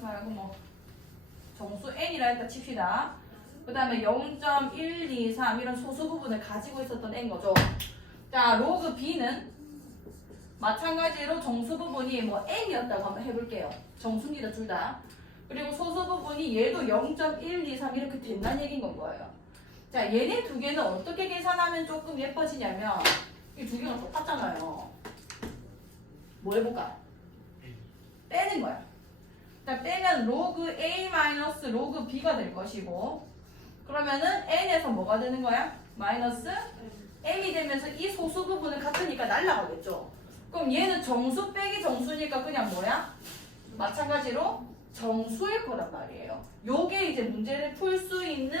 말고 뭐 정수 n이라 일단 칩시다. 그 다음에 0.123 이런 소수 부분을 가지고 있었던 n 거죠. 자, 로그 b는 마찬가지로 정수 부분이 뭐 n이었다고 한번 해볼게요. 정수입니다, 둘 다. 그리고 소수 부분이 얘도 0.123 이렇게 된다는 얘기인 건 거예요. 자, 얘네 두 개는 어떻게 계산하면 조금 예뻐지냐면, 이 두 개가 똑같잖아요. 뭐 해볼까? 빼는 거야. 자, 빼면 로그 A 마이너스 로그 B가 될 것이고, 그러면은 N에서 뭐가 되는 거야? 마이너스 M이 되면서 이 소수 부분은 같으니까 날라가겠죠. 그럼 얘는 정수 빼기 정수니까 그냥 뭐야? 마찬가지로 정수일 거란 말이에요. 요게 이제 문제를 풀 수 있는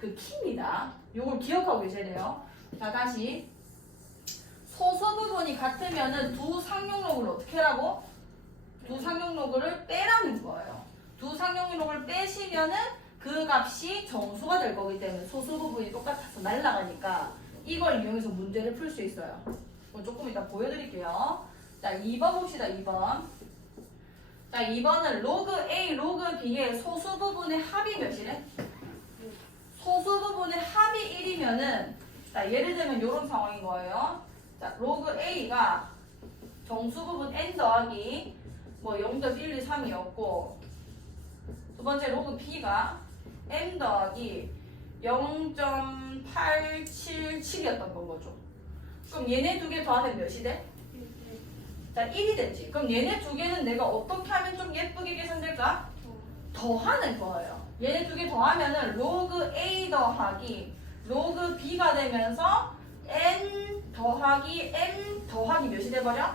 그 키입니다. 요걸 기억하고 계셔야 돼요. 자, 다시. 소수 부분이 같으면은 두 상용로그를 어떻게 하라고? 두 상용로그를 빼라는 거예요. 두 상용로그를 빼시면은 그 값이 정수가 될 거기 때문에 소수 부분이 똑같아서 날아가니까 이걸 이용해서 문제를 풀 수 있어요. 그거 조금 이따 보여드릴게요. 자, 2번 봅시다. 2번. 자, 2번은 로그 A, 로그 B의 소수 부분의 합이 몇이래? 소수 부분의 합이 1이면은, 자, 예를 들면 이런 상황인 거예요. 자, 로그 A가 정수 부분 n 더하기 뭐 0.1, 2, 3이었고, 두 번째 로그 B가 n 더하기 0.877이었던 건 거죠. 그럼 얘네 두 개 더하면 몇이 돼? 자, 1이 됐지. 그럼 얘네 두 개는 내가 어떻게 하면 좀 예쁘게 계산될까? 더하는 거예요. 얘네 두 개 더하면은 로그 A 더하기 로그 B가 되면서 n 더하기 n 더하기 몇이 돼버려?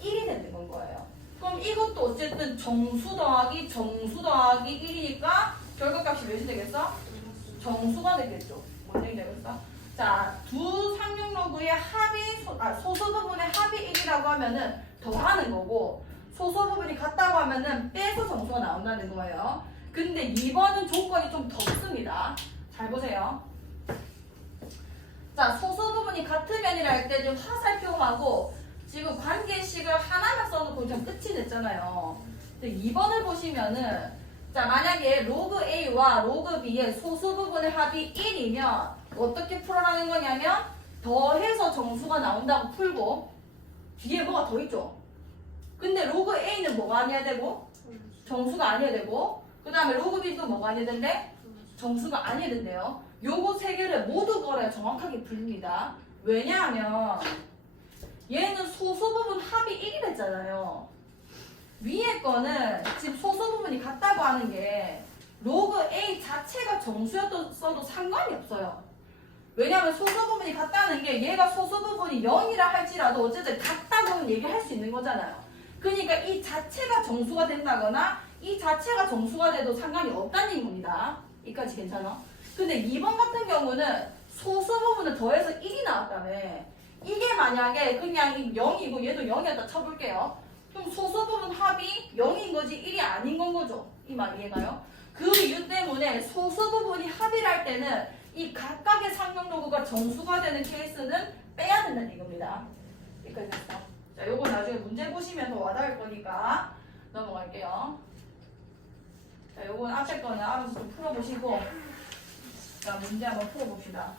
1이 되는 건 거예요. 그럼 이것도 어쨌든 정수 더하기 정수 더하기 1이니까 결과값이 몇이 되겠어? 정수가 되겠죠. 뭔 얘기 되겠어? 자, 두 상용로그의 합이 소수 부분의 합이 1이라고 하면은 더하는 거고, 소수 부분이 같다고 하면은 빼서 정수가 나온다는 거예요. 근데 2번은 조건이 좀 덥습니다. 잘 보세요. 자, 소수 부분이 같은 면이라 할 때 좀 화살표하고 지금 관계식을 하나만 써놓고 좀 끝이 됐잖아요. 근데 2번을 보시면은, 자, 만약에 로그 A와 로그 B의 소수 부분의 합이 1이면 어떻게 풀어라는 거냐면 더해서 정수가 나온다고 풀고, 뒤에 뭐가 더 있죠? 근데 로그 A는 뭐가 아니어야 되고? 정수가 아니어야 되고, 그 다음에 로그 B도 뭐가 아니어야 된대? 정수가 아니어야 된대요. 요거 세 개를 모두 걸어야 정확하게 풀립니다. 왜냐하면 얘는 소수 부분 합이 1이 됐잖아요. 위에 거는 지금 소수 부분이 같다고 하는 게 로그 A 자체가 정수였어도 상관이 없어요. 왜냐하면 소수 부분이 같다는 게 얘가 소수 부분이 0이라 할지라도 어쨌든 같다고는 얘기할 수 있는 거잖아요. 그러니까 이 자체가 정수가 된다거나 이 자체가 정수가 돼도 상관이 없다는 겁니다. 이까지 괜찮아? 근데 2번 같은 경우는 소수 부분을 더해서 1이 나왔다며. 이게 만약에 그냥 0이고 얘도 0이었다 쳐볼게요. 그럼 소수 부분 합이 0인 거지 1이 아닌 건 거죠. 이 말 이해가요? 그 이유 때문에 소수 부분이 합의할 때는 이 각각의 상용로그가 정수가 되는 케이스는 빼야 된다는 이겁니다. 여기까지 됐어. 자, 요거 나중에 문제 보시면 더 와닿을 거니까 넘어갈게요. 자, 요건 앞에 거는 알아서 좀 풀어보시고, 자, 문제 한번 풀어봅시다.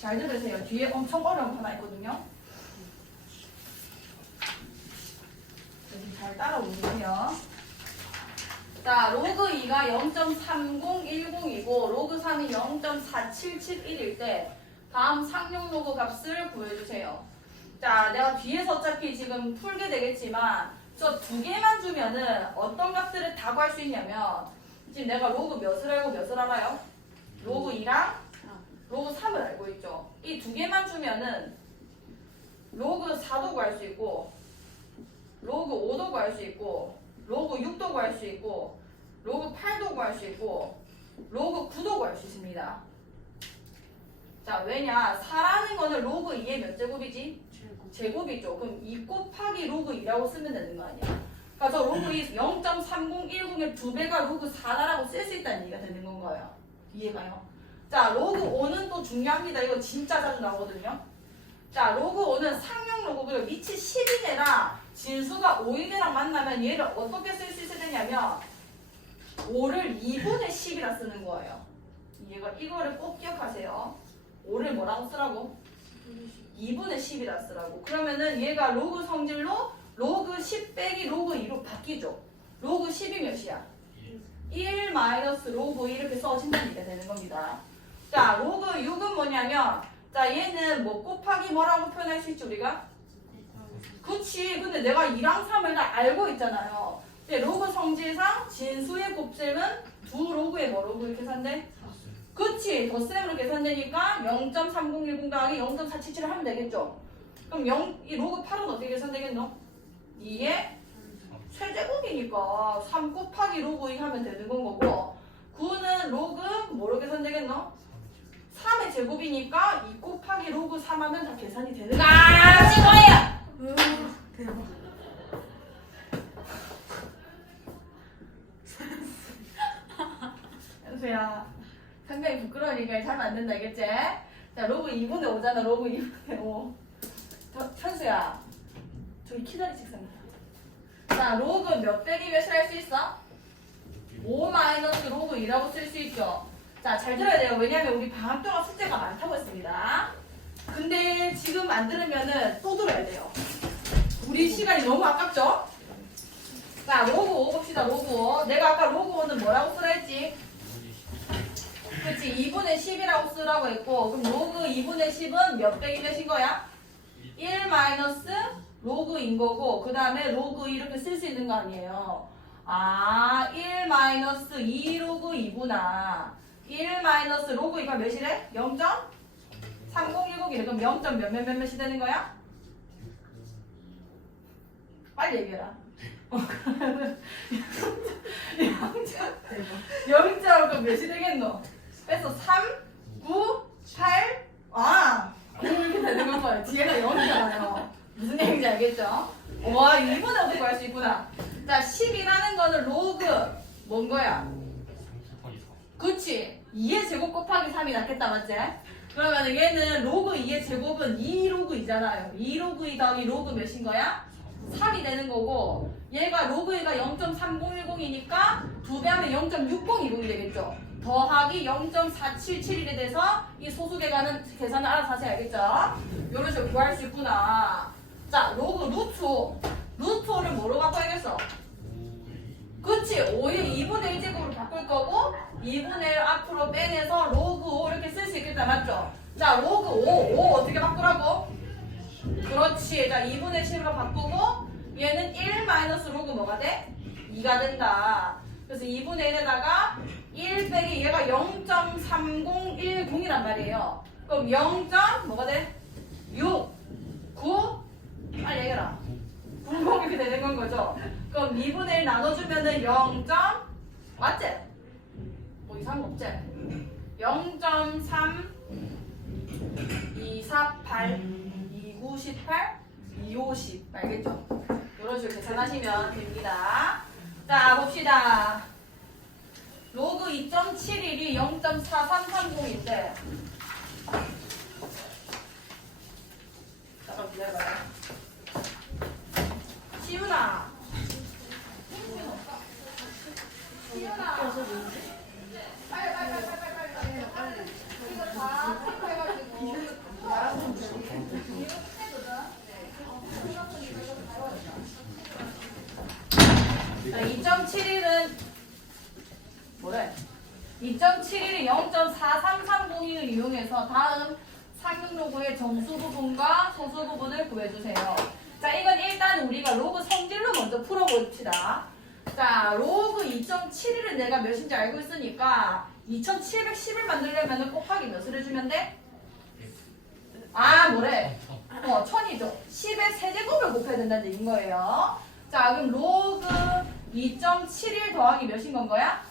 잘 들으세요. 뒤에 엄청 어려운 거 하나 있거든요. 잘 따라오세요. 자, 로그 2가 0.3010이고 로그 3이 0.4771일 때 다음 상용 로그 값을 구해주세요. 자, 내가 뒤에서 어차피 지금 풀게 되겠지만 저 두 개만 주면은 어떤 값들을 다 구할 수 있냐면, 지금 내가 로그 몇을 알고 몇을 알아요? 로그 2랑 로그 3을 알고 있죠. 이 두 개만 주면은 로그 4도 구할 수 있고 로그 5도 구할 수 있고 로그 6도 구할 수 있고 로그 8도 구할 수 있고 로그 9도 구할 수 있습니다. 자, 왜냐? 4라는 거는 로그 2의 몇 제곱이지? 제곱이죠. 그럼 2 곱하기 로그 2라고 쓰면 되는 거 아니야? 그러니까 저 로그 2 0.3010의 2배가 로그 4라고 쓸 수 있다는 얘기가 되는 건 거예요. 이해가요? 자, 로그 5는 또 중요합니다. 이거 진짜 자주 나오거든요. 자, 로그 5는 상용 로그고요. 밑이 10인 애라 진수가 5인 애랑 만나면 얘를 어떻게 쓸 수 있어야 되냐면 5를 2분의 10이라 쓰는 거예요. 이거를 꼭 기억하세요. 5를 뭐라고 쓰라고? 2분의 10이라 쓰라고. 그러면은 얘가 로그 성질로 로그 10 빼기 로그 2로 바뀌죠. 로그 10이 몇이야? 1 마이너스 로그 2 이렇게 써진다는 얘기가 되는 겁니다. 자, 로그 6은 뭐냐면, 자, 얘는 뭐 곱하기 뭐라고 표현할 수 있지 우리가? 그치. 근데 내가 2랑 3을 다 알고 있잖아요. 근데 로그 성질상 진수의 곱셈은 두 로그의 뭐 로그 이렇게 계산돼? 그치. 덧셈으로 계산되니까 0.3010 더하기 0.477을 하면 되겠죠. 그럼 이 로그 8은 어떻게 계산되겠노? 2의 세제곱이니까 3 곱하기 로그 2 하면 되는 건 거고, 9는 로그 뭐로 계산되겠노? 3의 제곱이니까 2 곱하기 로그 3 하면 다 계산이 되는 거야. 아, 찍어요! 대박. 현수야, 상당히 부끄러우니까 잘안 된다, 알겠지? 자, 로그 2분의 5잖아, 로그 2분의 5. 현수야, 저기 키다리 책상이다. 자, 로그 몇 빼기 몇을 할 수 있어? 5 마이너스 로그 2라고 쓸 수 있죠. 자, 잘 들어야 돼요. 왜냐면 우리 방학 동안 숙제가 많다고 했습니다. 근데 지금 안 들으면은 또 들어야 돼요. 우리 시간이 너무 아깝죠? 자, 로그 5 봅시다. 로그 5. 내가 아까 로그 5는 뭐라고 쓰라 했지? 그치, 2분의 10이라고 쓰라고 했고, 그럼 로그 2분의 10은 몇 빼기 몇인 거야? 1 마이너스 로그인 거고, 그 다음에 로그 2 이렇게 쓸 수 있는 거 아니에요. 아, 1 마이너스 2 로그 2구나. 1 마이너스 로그 2가 몇이래? 0.3010이래. 그럼 0. 몇이 되는 거야? 빨리 얘기해라. 0.0 몇이 되겠노? 그래서 3, 9, 8, 이렇게 되는 거예요. 뒤에가 0이잖아요. 무슨 얘기인지 알겠죠? 와, 2분의 어떻게 할 수 있구나. 자, 10이라는 거는 로그 뭔 거야? 그치? 2의 제곱 곱하기 3이 낫겠다, 맞지? 그러면 얘는 로그 2의 제곱은 2 로그 2잖아요. 2 로그 2 더하기 로그 몇인 거야? 3이 되는 거고, 얘가 로그 2가 0.3010이니까 2배 하면 0.6020이 되겠죠? 더하기 0.477이 돼서 이 소수계가는 계산을 알아서 하세요. 알겠죠? 요런 식으로 구할 수 있구나. 자, 로그 루트 5. 루트 5를 뭐로 바꿔야겠어? 그치? 5의 2분의 1제곱으로 바꿀 거고 2분의 1 앞으로 빼내서 로그 5 이렇게 쓸 수 있겠다. 맞죠? 자, 로그 5 어떻게 바꾸라고? 그렇지. 자, 2분의 10으로 바꾸고 얘는 1 마이너스 로그 뭐가 돼? 2가 된다. 그래서 2분의 1에다가 1 빼기 얘가 0.3010이란 말이에요. 그럼 0. 뭐가 돼? 6, 9, 빨리 얘기해라. 90 이렇게 되는 건 거죠. 그럼 2분의 1 나눠주면은 0. 맞지? 뭐 이상한 거 없지? 0.3 248 298 250 알겠죠? 이런 식으로 계산하시면 됩니다. 자, 봅시다. 로그 2.71이 0.4330인데 잠깐 기다려봐요. 시윤아. 시윤아. 빨리. 이거 다 체크해가지고 말하고 자, 2.71은 뭐래? 2.71이 0.4330을 이용해서 다음 상용로그의 정수 부분과 소수 부분을 구해주세요. 자, 이건 일단 우리가 로그 성질로 먼저 풀어봅시다. 자, 로그 2.71은 내가 몇인지 알고 있으니까 2710을 만들려면 곱하기 몇을 해주면 돼? 뭐래? 1000이죠. 10의 세제곱을 곱해야 된다는 얘기인 거예요. 자, 그럼 로그 2.71 더하기 몇인 건 거야?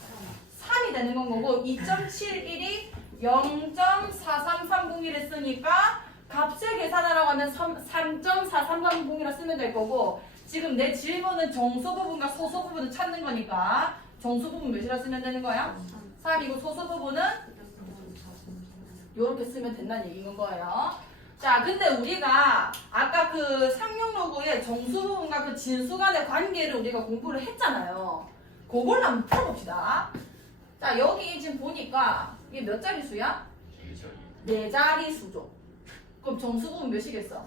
3이 되는 건 거고 2.71이 0.4330을 했으니까 값을 계산하라고 하면 3.4330이라 쓰면 될 거고 지금 내 질문은 정수 부분과 소수 부분을 찾는 거니까 정수 부분 몇이라 쓰면 되는 거야? 3이고 소수 부분은 이렇게 쓰면 된다는 얘기인 거예요. 자, 근데 우리가 아까 그 상용로그의 정수 부분과 그 진수 간의 관계를 우리가 공부를 했잖아요. 그걸 한번 풀어봅시다. 자, 여기 지금 보니까 이게 몇 자릿수야? 4자릿수죠. 그럼 정수 부분 몇이겠어?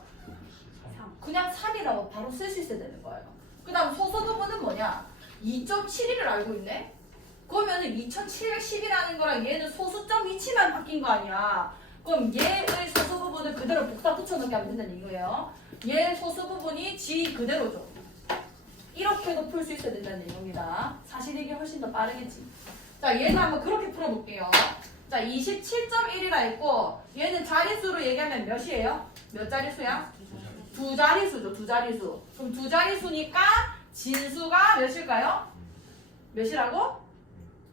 그냥 3이라고 바로 쓸 수 있어야 되는 거예요. 그 다음 소수 부분은 뭐냐? 2.71을 알고 있네? 그러면은 2710이라는 거랑 얘는 소수점 위치만 바뀐 거 아니야? 그럼 얘의 소수 부분을 그대로 복사 붙여넣기 하면 된다는 얘기예요. 얘 소수 부분이 지 그대로죠. 이렇게도 풀 수 있어야 된다는 얘기입니다. 사실 이게 훨씬 더 빠르겠지. 자, 얘는 한번 그렇게 풀어볼게요. 자, 27.1이라 했고 얘는 자릿수로 얘기하면 몇이에요? 몇 자릿수야? 2자릿수죠. 2자릿수. 그럼 2자릿수니까 진수가 몇일까요? 몇이라고?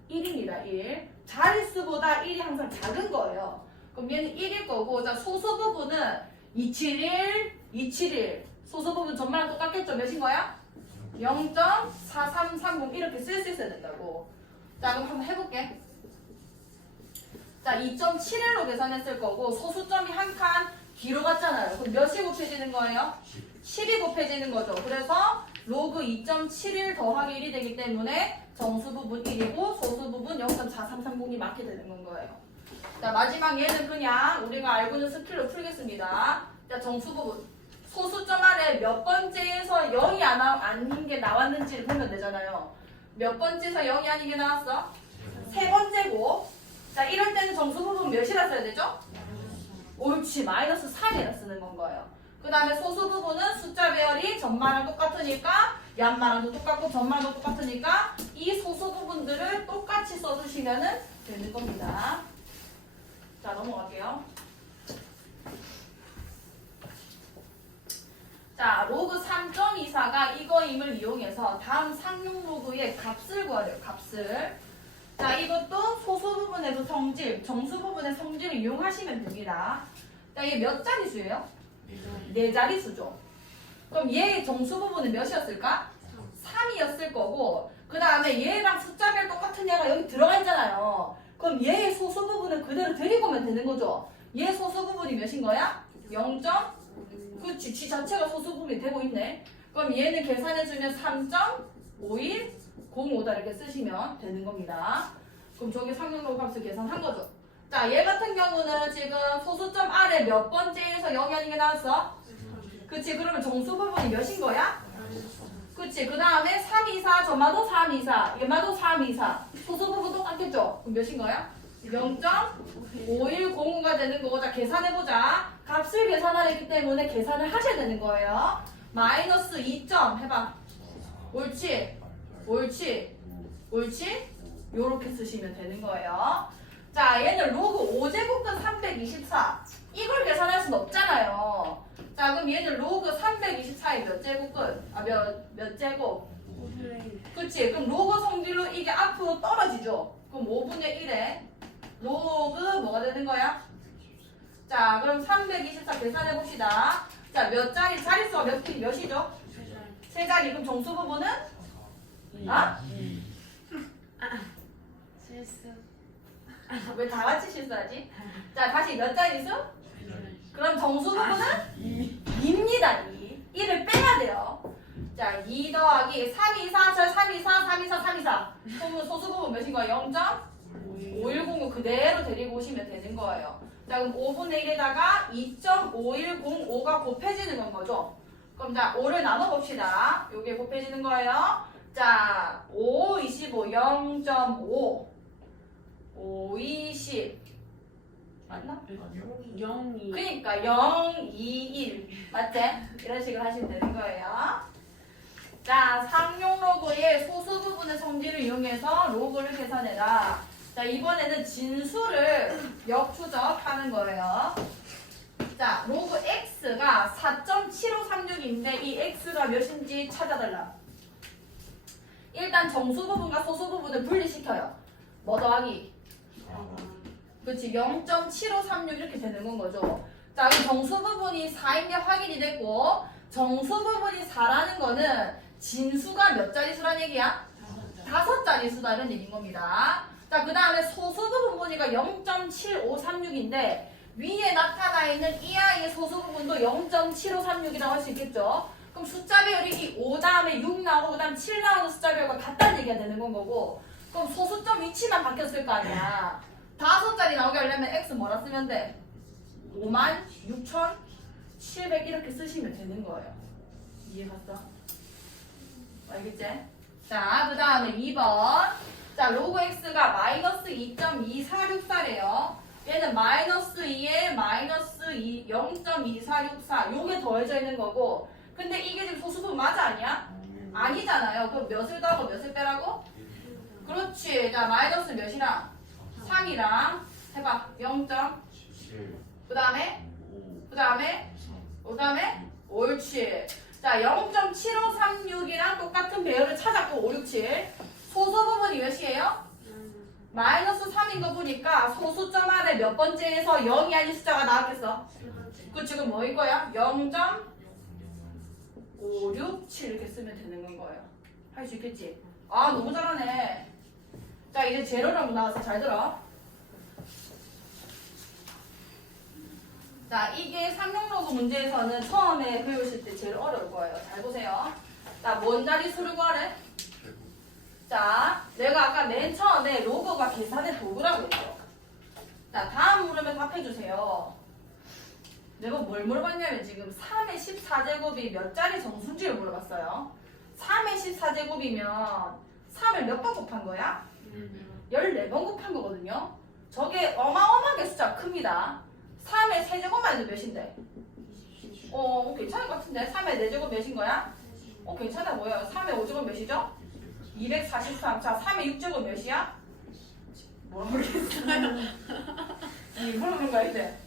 1입니다. 1. 자릿수보다 1이 항상 작은 거예요. 그럼 얘는 1일 거고, 자, 소수 부분은 271, 271. 소수 부분 전말랑 똑같겠죠? 몇인 거야? 0.4330 이렇게 쓸 수 있어야 된다고. 자, 그럼 한번 해볼게. 자, 2.71로 계산했을 거고, 소수점이 한 칸 뒤로 갔잖아요. 그럼 몇이 곱해지는 거예요? 10이 곱해지는 거죠. 그래서 로그 2.71 더하기 1이 되기 때문에 정수 부분 1이고 소수 부분 0.4330이 맞게 되는 건 거예요. 자, 마지막 얘는 그냥 우리가 알고 있는 스킬로 풀겠습니다. 자, 정수 부분. 소수점 아래 몇 번째에서 0이 아닌 게 나왔는지를 보면 되잖아요. 몇 번째에서 0이 아닌 게 나왔어? 세 번째고. 자, 이럴 때는 정수 부분 몇이라 써야 되죠? 옳지. 마이너스 3이라 쓰는 건 거예요. 그 다음에 소수 부분은 숫자 배열이 전마랑 똑같으니까 양마랑도 똑같고 전마랑도 똑같으니까 이 소수 부분들을 똑같이 써주시면 되는 겁니다. 자, 넘어갈게요. 자, 로그 3.24가 이거임을 이용해서 다음 상용 로그의 값을 구하래요. 값을. 자, 이것도 소수 부분에도 성질, 정수 부분의 성질을 이용하시면 됩니다. 자, 이게 몇 자리수예요? 네 자리수죠. 그럼 얘의 정수 부분은 몇이었을까? 3이었을 거고, 그 다음에 얘랑 숫자별 똑같은 얘가 여기 들어가 있잖아요. 그럼 얘의 소수 부분은 그대로 데리고 오면 되는 거죠. 얘 소수 부분이 몇인 거야? 0. 그치, 지 자체가 소수 부분이 되고 있네. 그럼 얘는 계산해주면 3.5105다 이렇게 쓰시면 되는 겁니다. 그럼 저기 상용로 값을 계산한 거죠. 자, 얘 같은 경우는 지금 소수점 아래 몇 번째에서 0이 아닌 게 나왔어? 그치, 그러면 정수 부분이 몇인 거야? 그치, 그 다음에 324, 저마도 324, 얘마도 324. 소수 부분 똑같겠죠? 그럼 몇인 거야? 0.5105가 되는 거고. 자, 계산해보자. 값을 계산하기 때문에 계산을 하셔야 되는 거예요. 마이너스 2점 해봐. 옳지? 옳지? 옳지? 요렇게 쓰시면 되는 거예요. 자, 얘는 로그 5제곱근 324. 이걸 계산할 수는 없잖아요. 자, 그럼 얘는 로그 324의 몇 제곱근? 몇 제곱? 그치? 그럼 로그 성질로 이게 앞으로 떨어지죠? 그럼 5분의 1에 로그 뭐가 되는 거야? 자, 그럼 324 계산해 봅시다. 자, 몇 자리, 자릿수가 몇이죠? 세 자리. 그럼 정수 부분은? 아? 실수. 왜 다 같이 실수하지? 자, 다시 몇 자릿수? 그럼 정수 부분은? 2입니다. 2. 1을 빼야 돼요. 자, 2 더하기 324, 324, 324, 324. 그러면 소수 부분 몇인 거예요? 0.5105 그대로 데리고 오시면 되는 거예요. 자, 그럼 5분의 1에다가 2.5105가 곱해지는 건 거죠. 그럼 자, 5를 나눠봅시다. 요게 곱해지는 거예요. 자, 5, 25, 0.5. 5, 20. 맞나? 0이. 그러니까 0, 2, 1. 맞지? 이런 식으로 하시면 되는 거예요. 자, 상용 로그의 소수 부분의 성질을 이용해서 로그를 계산해라. 자, 이번에는 진수를 역추적하는 거예요. 자, 로그 x가 4.7536인데 이 x가 몇인지 찾아달라. 일단 정수 부분과 소수 부분을 분리시켜요. 뭐 더하기? 그렇지, 0.7536 이렇게 되는 건 거죠. 자, 그럼 정수 부분이 4인 게 확인이 됐고 정수 부분이 4라는 거는 진수가 몇 자리수란 얘기야? 5자리수다 이런 얘기인 겁니다. 자, 그 다음에 소수 부분 보니까 0.7536인데 위에 나타나 있는 이 아이의 소수 부분도 0.7536이라고 할 수 있겠죠. 그럼 숫자 배열이 이 5 다음에 6 나오고 그 다음 7 나오는 숫자 배열과 같다는 얘기가 되는 건 거고, 그럼 소수점 위치만 바뀌었을 거 아니야. 5자리 나오게 하려면 x 뭐라 쓰면 돼? 56,700 이렇게 쓰시면 되는 거예요. 이해갔어? 알겠지? 자, 그 다음에 2번. 자, 로그 x가 마이너스 2.2464래요. 얘는 마이너스 2에 마이너스 0.2464. 요게 더해져 있는 거고. 근데 이게 지금 소수분 맞아 아니야? 아니잖아요. 그럼 몇을 더하고 몇을 빼라고? 그렇지. 자, 마이너스 몇이랑? 3이랑 해봐. 0. 그 다음에? 옳지. 자, 0.7536이랑 똑같은 배열을 찾았고 5, 6, 7. 소수 부분이 몇이에요? 마이너스 3인 거 보니까 소수점 아래 몇 번째에서 0이 아닌 숫자가 나왔겠어? 그 지금 뭐일 거야? 0.567 이렇게 쓰면 되는 건 거예요. 할 수 있겠지? 아, 너무 잘하네. 자, 이제 제로라고 나와서 잘 들어. 자, 이게 상용로그 문제에서는 처음에 배우실 때 제일 어려울 거예요. 잘 보세요. 자, 뭔 자릿수를 구하래? 자, 내가 아까 맨 처음에 로그가 계산의 도구라고 했죠. 자, 다음 물으면 답해주세요. 내가 뭘 물어봤냐면 지금 3의 14제곱이 몇 자리 정수인지를 물어봤어요. 3의 14제곱이면 3을 몇 번 곱한 거야? 14번 곱한 거거든요. 저게 어마어마하게 숫자가 큽니다. 3의 세제곱만 해도 몇인데? 괜찮을 것 같은데? 3의 4제곱 몇인 거야? 괜찮아 보여요. 3의 5제곱 몇이죠? 243. 자, 3의 6제곱 몇이야? 뭐라 모르겠어요. 물어보는 거야, 이제.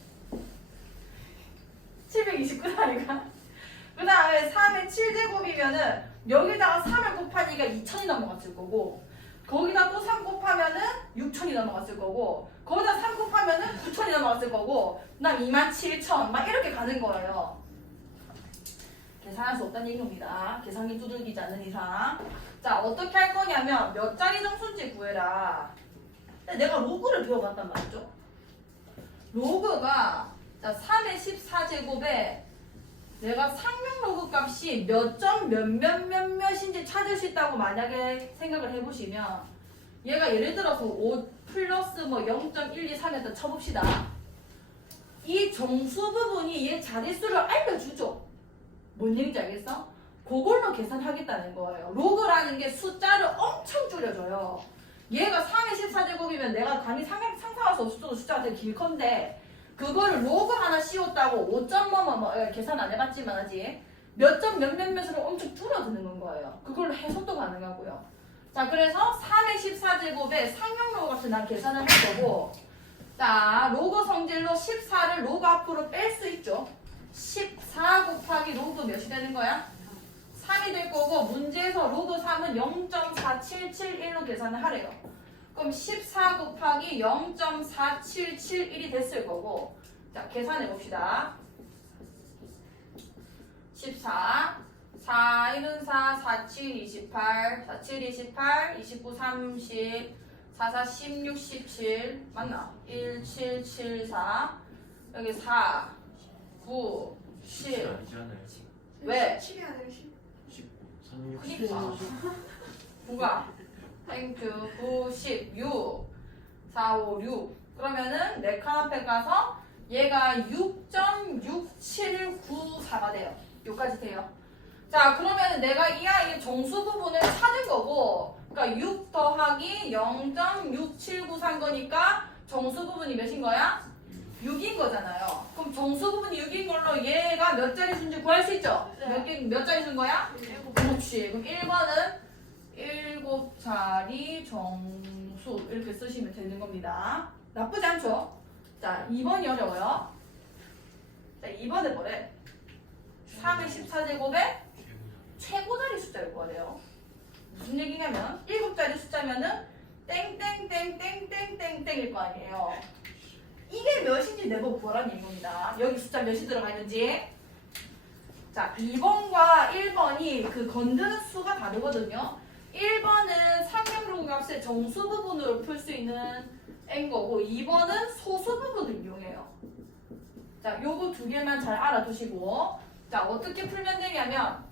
729다니까. 그 다음에 3의 7제곱이면은 여기다가 3을 곱하니까 2000이 넘어갔을 거고, 거기다 또 3 곱하면은 6000이 넘어갔을 거고, 거기다 3 곱하면은 9000이 넘어갔을 거고, 그 다음 27000 막 이렇게 가는 거예요. 계산할 수 없다는 얘기입니다. 계산기 두들기지 않는 이상. 자, 어떻게 할 거냐면 몇 자리 정수인지 구해라. 근데 내가 로그를 배워봤단 말이죠. 로그가 자 3의 14제곱에 내가 상명 로그 값이 몇 점 몇몇몇몇인지 찾을 수 있다고 만약에 생각을 해보시면 얘가 예를 들어서 5 플러스 뭐 0.123이었다 쳐봅시다. 이 정수 부분이 얘 자릿수를 알려주죠. 뭔 얘기인지 알겠어? 그걸로 계산하겠다는 거예요. 로그라는 게 숫자를 엄청 줄여줘요. 얘가 3의 14제곱이면 내가 감히 상상할 수 없을 정도 숫자가 되게 길 건데 그거를 로그 하나 씌웠다고 5.뭐뭐뭐 계산 안 해봤지만 아직 몇 점 몇몇몇으로 엄청 줄어드는 건 거예요. 그걸로 해석도 가능하고요. 자, 그래서 3의 14제곱에 상용 로그 값을 난 계산을 할 거고 자, 로그 성질로 14를 로그 앞으로 뺄 수 있죠. 14 곱하기 로그 몇이 되는 거야? 3이 될 거고 문제에서 로그 3은 0.4771로 계산을 하래요. 그럼 14 곱하기 0.4771이 됐을 거고 자 계산해 봅시다. 14 4, 1은 4, 4, 7, 28 4, 7, 28 29, 30 4, 4, 16, 17 맞나? 1, 7, 7, 4 여기 4 9, 10 아니잖아요. 왜? 7이 아니라 10. 19, 36, 그니까 누가? 땡큐 9, 10, 6 4, 5, 6 그러면은 내 칸 앞에 가서 얘가 6.6794가 돼요. 여기까지 돼요. 자 그러면은 내가 이 아이의 정수 부분을 찾은 거고 그러니까 6 더하기 0.6793 거니까 정수 부분이 몇인 거야? 6인 거잖아요. 그럼 정수 부분이 6인 걸로 얘가 몇 자리 수인지 구할 수 있죠? 네. 몇 자리 수인 거야? 그렇지. 그럼 1번은 7자리 정수 이렇게 쓰시면 되는 겁니다. 나쁘지 않죠? 자 2번이 어려워요. 자 2번에 뭐래? 3의 14제곱에 최고자리 숫자를 구하래요. 무슨 얘기냐면 7자리 숫자면은 땡땡땡땡땡땡땡일 거 아니에요. 이게 몇인지 내보고 구하라는 얘기입니다. 여기 숫자 몇이 들어가 있는지. 자 2번과 1번이 그 건드는 수가 다르거든요. 1번은 상명로그 값의 정수 부분으로 풀 수 있는 n 거고 2번은 소수 부분을 이용해요. 자 요거 두 개만 잘 알아두시고 자 어떻게 풀면 되냐면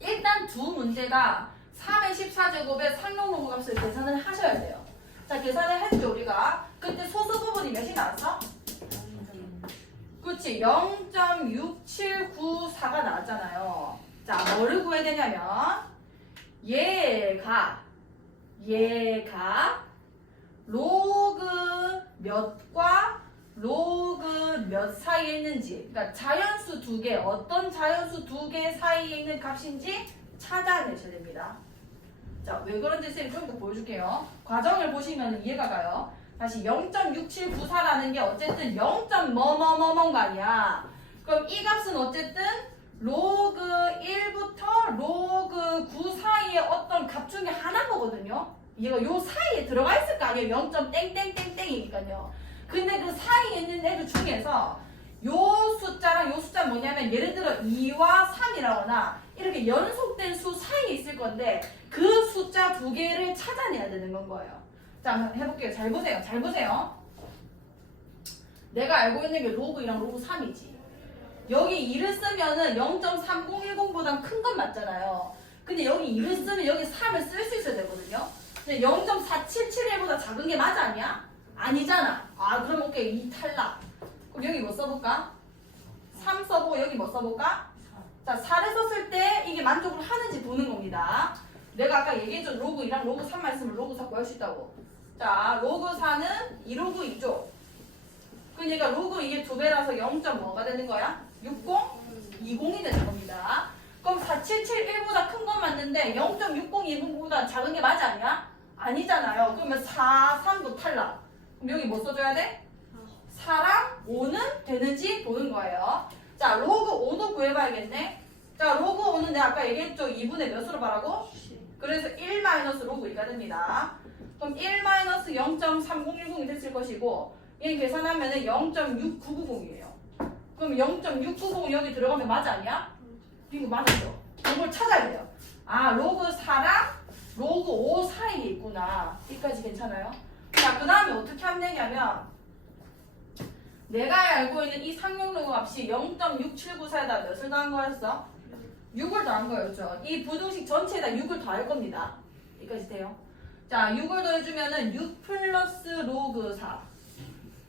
일단 두 문제가 3의 14제곱의 상용로그 값을 계산을 하셔야 돼요. 자 계산을 했죠 우리가. 그때 소수 부분이 몇이 나왔어? 그렇지 0.6794가 나왔잖아요. 자 뭐를 구해야 되냐면 얘가 로그 몇과 로그 몇 사이에 있는지 그러니까 자연수 두 개 어떤 자연수 두 개 사이에 있는 값인지 찾아내셔야 됩니다. 자 왜 그런지 쌤이 좀 더 보여줄게요. 과정을 보시면 이해가 가요. 다시 0.6794라는 게 어쨌든 0.뭐뭐뭐뭐가 아니야. 그럼 이 값은 어쨌든 로그 1부터 로그 9 사이에 어떤 값 중에 하나인 거거든요. 얘가 요 사이에 들어가 있을 거 아니에요. 0.땡땡땡땡이니까요. 근데 그 사이에 있는 애들 중에서 요 숫자랑 요 숫자는 뭐냐면 예를 들어 2와 3이라거나 이렇게 연속된 수 사이에 있을 건데 그 숫자 두 개를 찾아내야 되는 건 거예요. 자 한번 해볼게요. 잘 보세요. 잘 보세요. 내가 알고 있는 게 로그 2랑 로그 3이지. 여기 2를 쓰면은 0.3010보다 큰 건 맞잖아요. 근데 여기 2를 쓰면 여기 3을 쓸 수 있어야 되거든요. 근데 0.4771보다 작은 게 맞아 아니야? 아니잖아. 아 그럼 오케이 2 탈락. 그럼 여기 뭐 써볼까? 3 써보고 여기 뭐 써볼까? 자 4를 썼을 때 이게 만족을 하는지 보는 겁니다. 내가 아까 얘기했죠. 로그 2랑 로그 3만 있으면 로그 4 구할 수 있다고. 자 로그 4는 2로그 2죠. 그러니까 로그 이게 2배라서 0. 뭐가 되는 거야? 60? 20이 되는 겁니다. 그럼 4771보다 큰 건 맞는데 0.6020보다 작은 게 맞아 아니야? 아니잖아요. 그러면 4, 3도 탈락. 그럼 여기 뭐 써줘야 돼? 4랑 5는 되는지 보는 거예요. 자, 로그 5도 구해봐야겠네. 자, 로그 5는 내가 아까 얘기했죠. 2분의 몇으로 바라고? 그래서 1 마이너스 로그 2가 됩니다. 그럼 1 마이너스 0.3010이 됐을 것이고 얘 계산하면은 0.6990이에요. 그럼 0.690 여기 들어가면 맞아 아니야? 이거 맞죠? 이걸 찾아야 돼요. 아 로그 4랑 로그 5 사이에 있구나. 여기까지 괜찮아요? 자 그 다음에 어떻게 하면 되냐면 내가 알고 있는 이 상용 로그 값이 0.6794에다 몇을 더한 거였어? 6을 더한 거였죠. 이 부등식 전체에다 6을 더할 겁니다. 여기까지 돼요? 자 6을 더해주면은 6 플러스 로그 4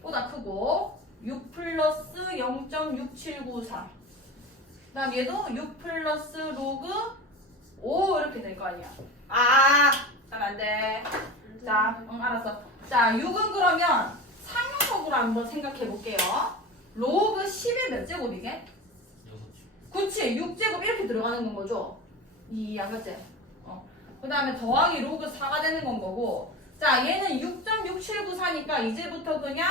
보다 크고 6 플러스 0.6794 그 다음 얘도 6 플러스 로그 5 이렇게 될 거 아니야. 아 안돼. 자 알았어. 자 6은 그러면 상용로그로 한번 생각해 볼게요. 로그 10의 몇 제곱이게? 6. 그치 6제곱 이렇게 들어가는 건 거죠. 안 맞지? 그 다음에 더하기 로그 4가 되는 건 거고 자 얘는 6.6794니까 이제부터 그냥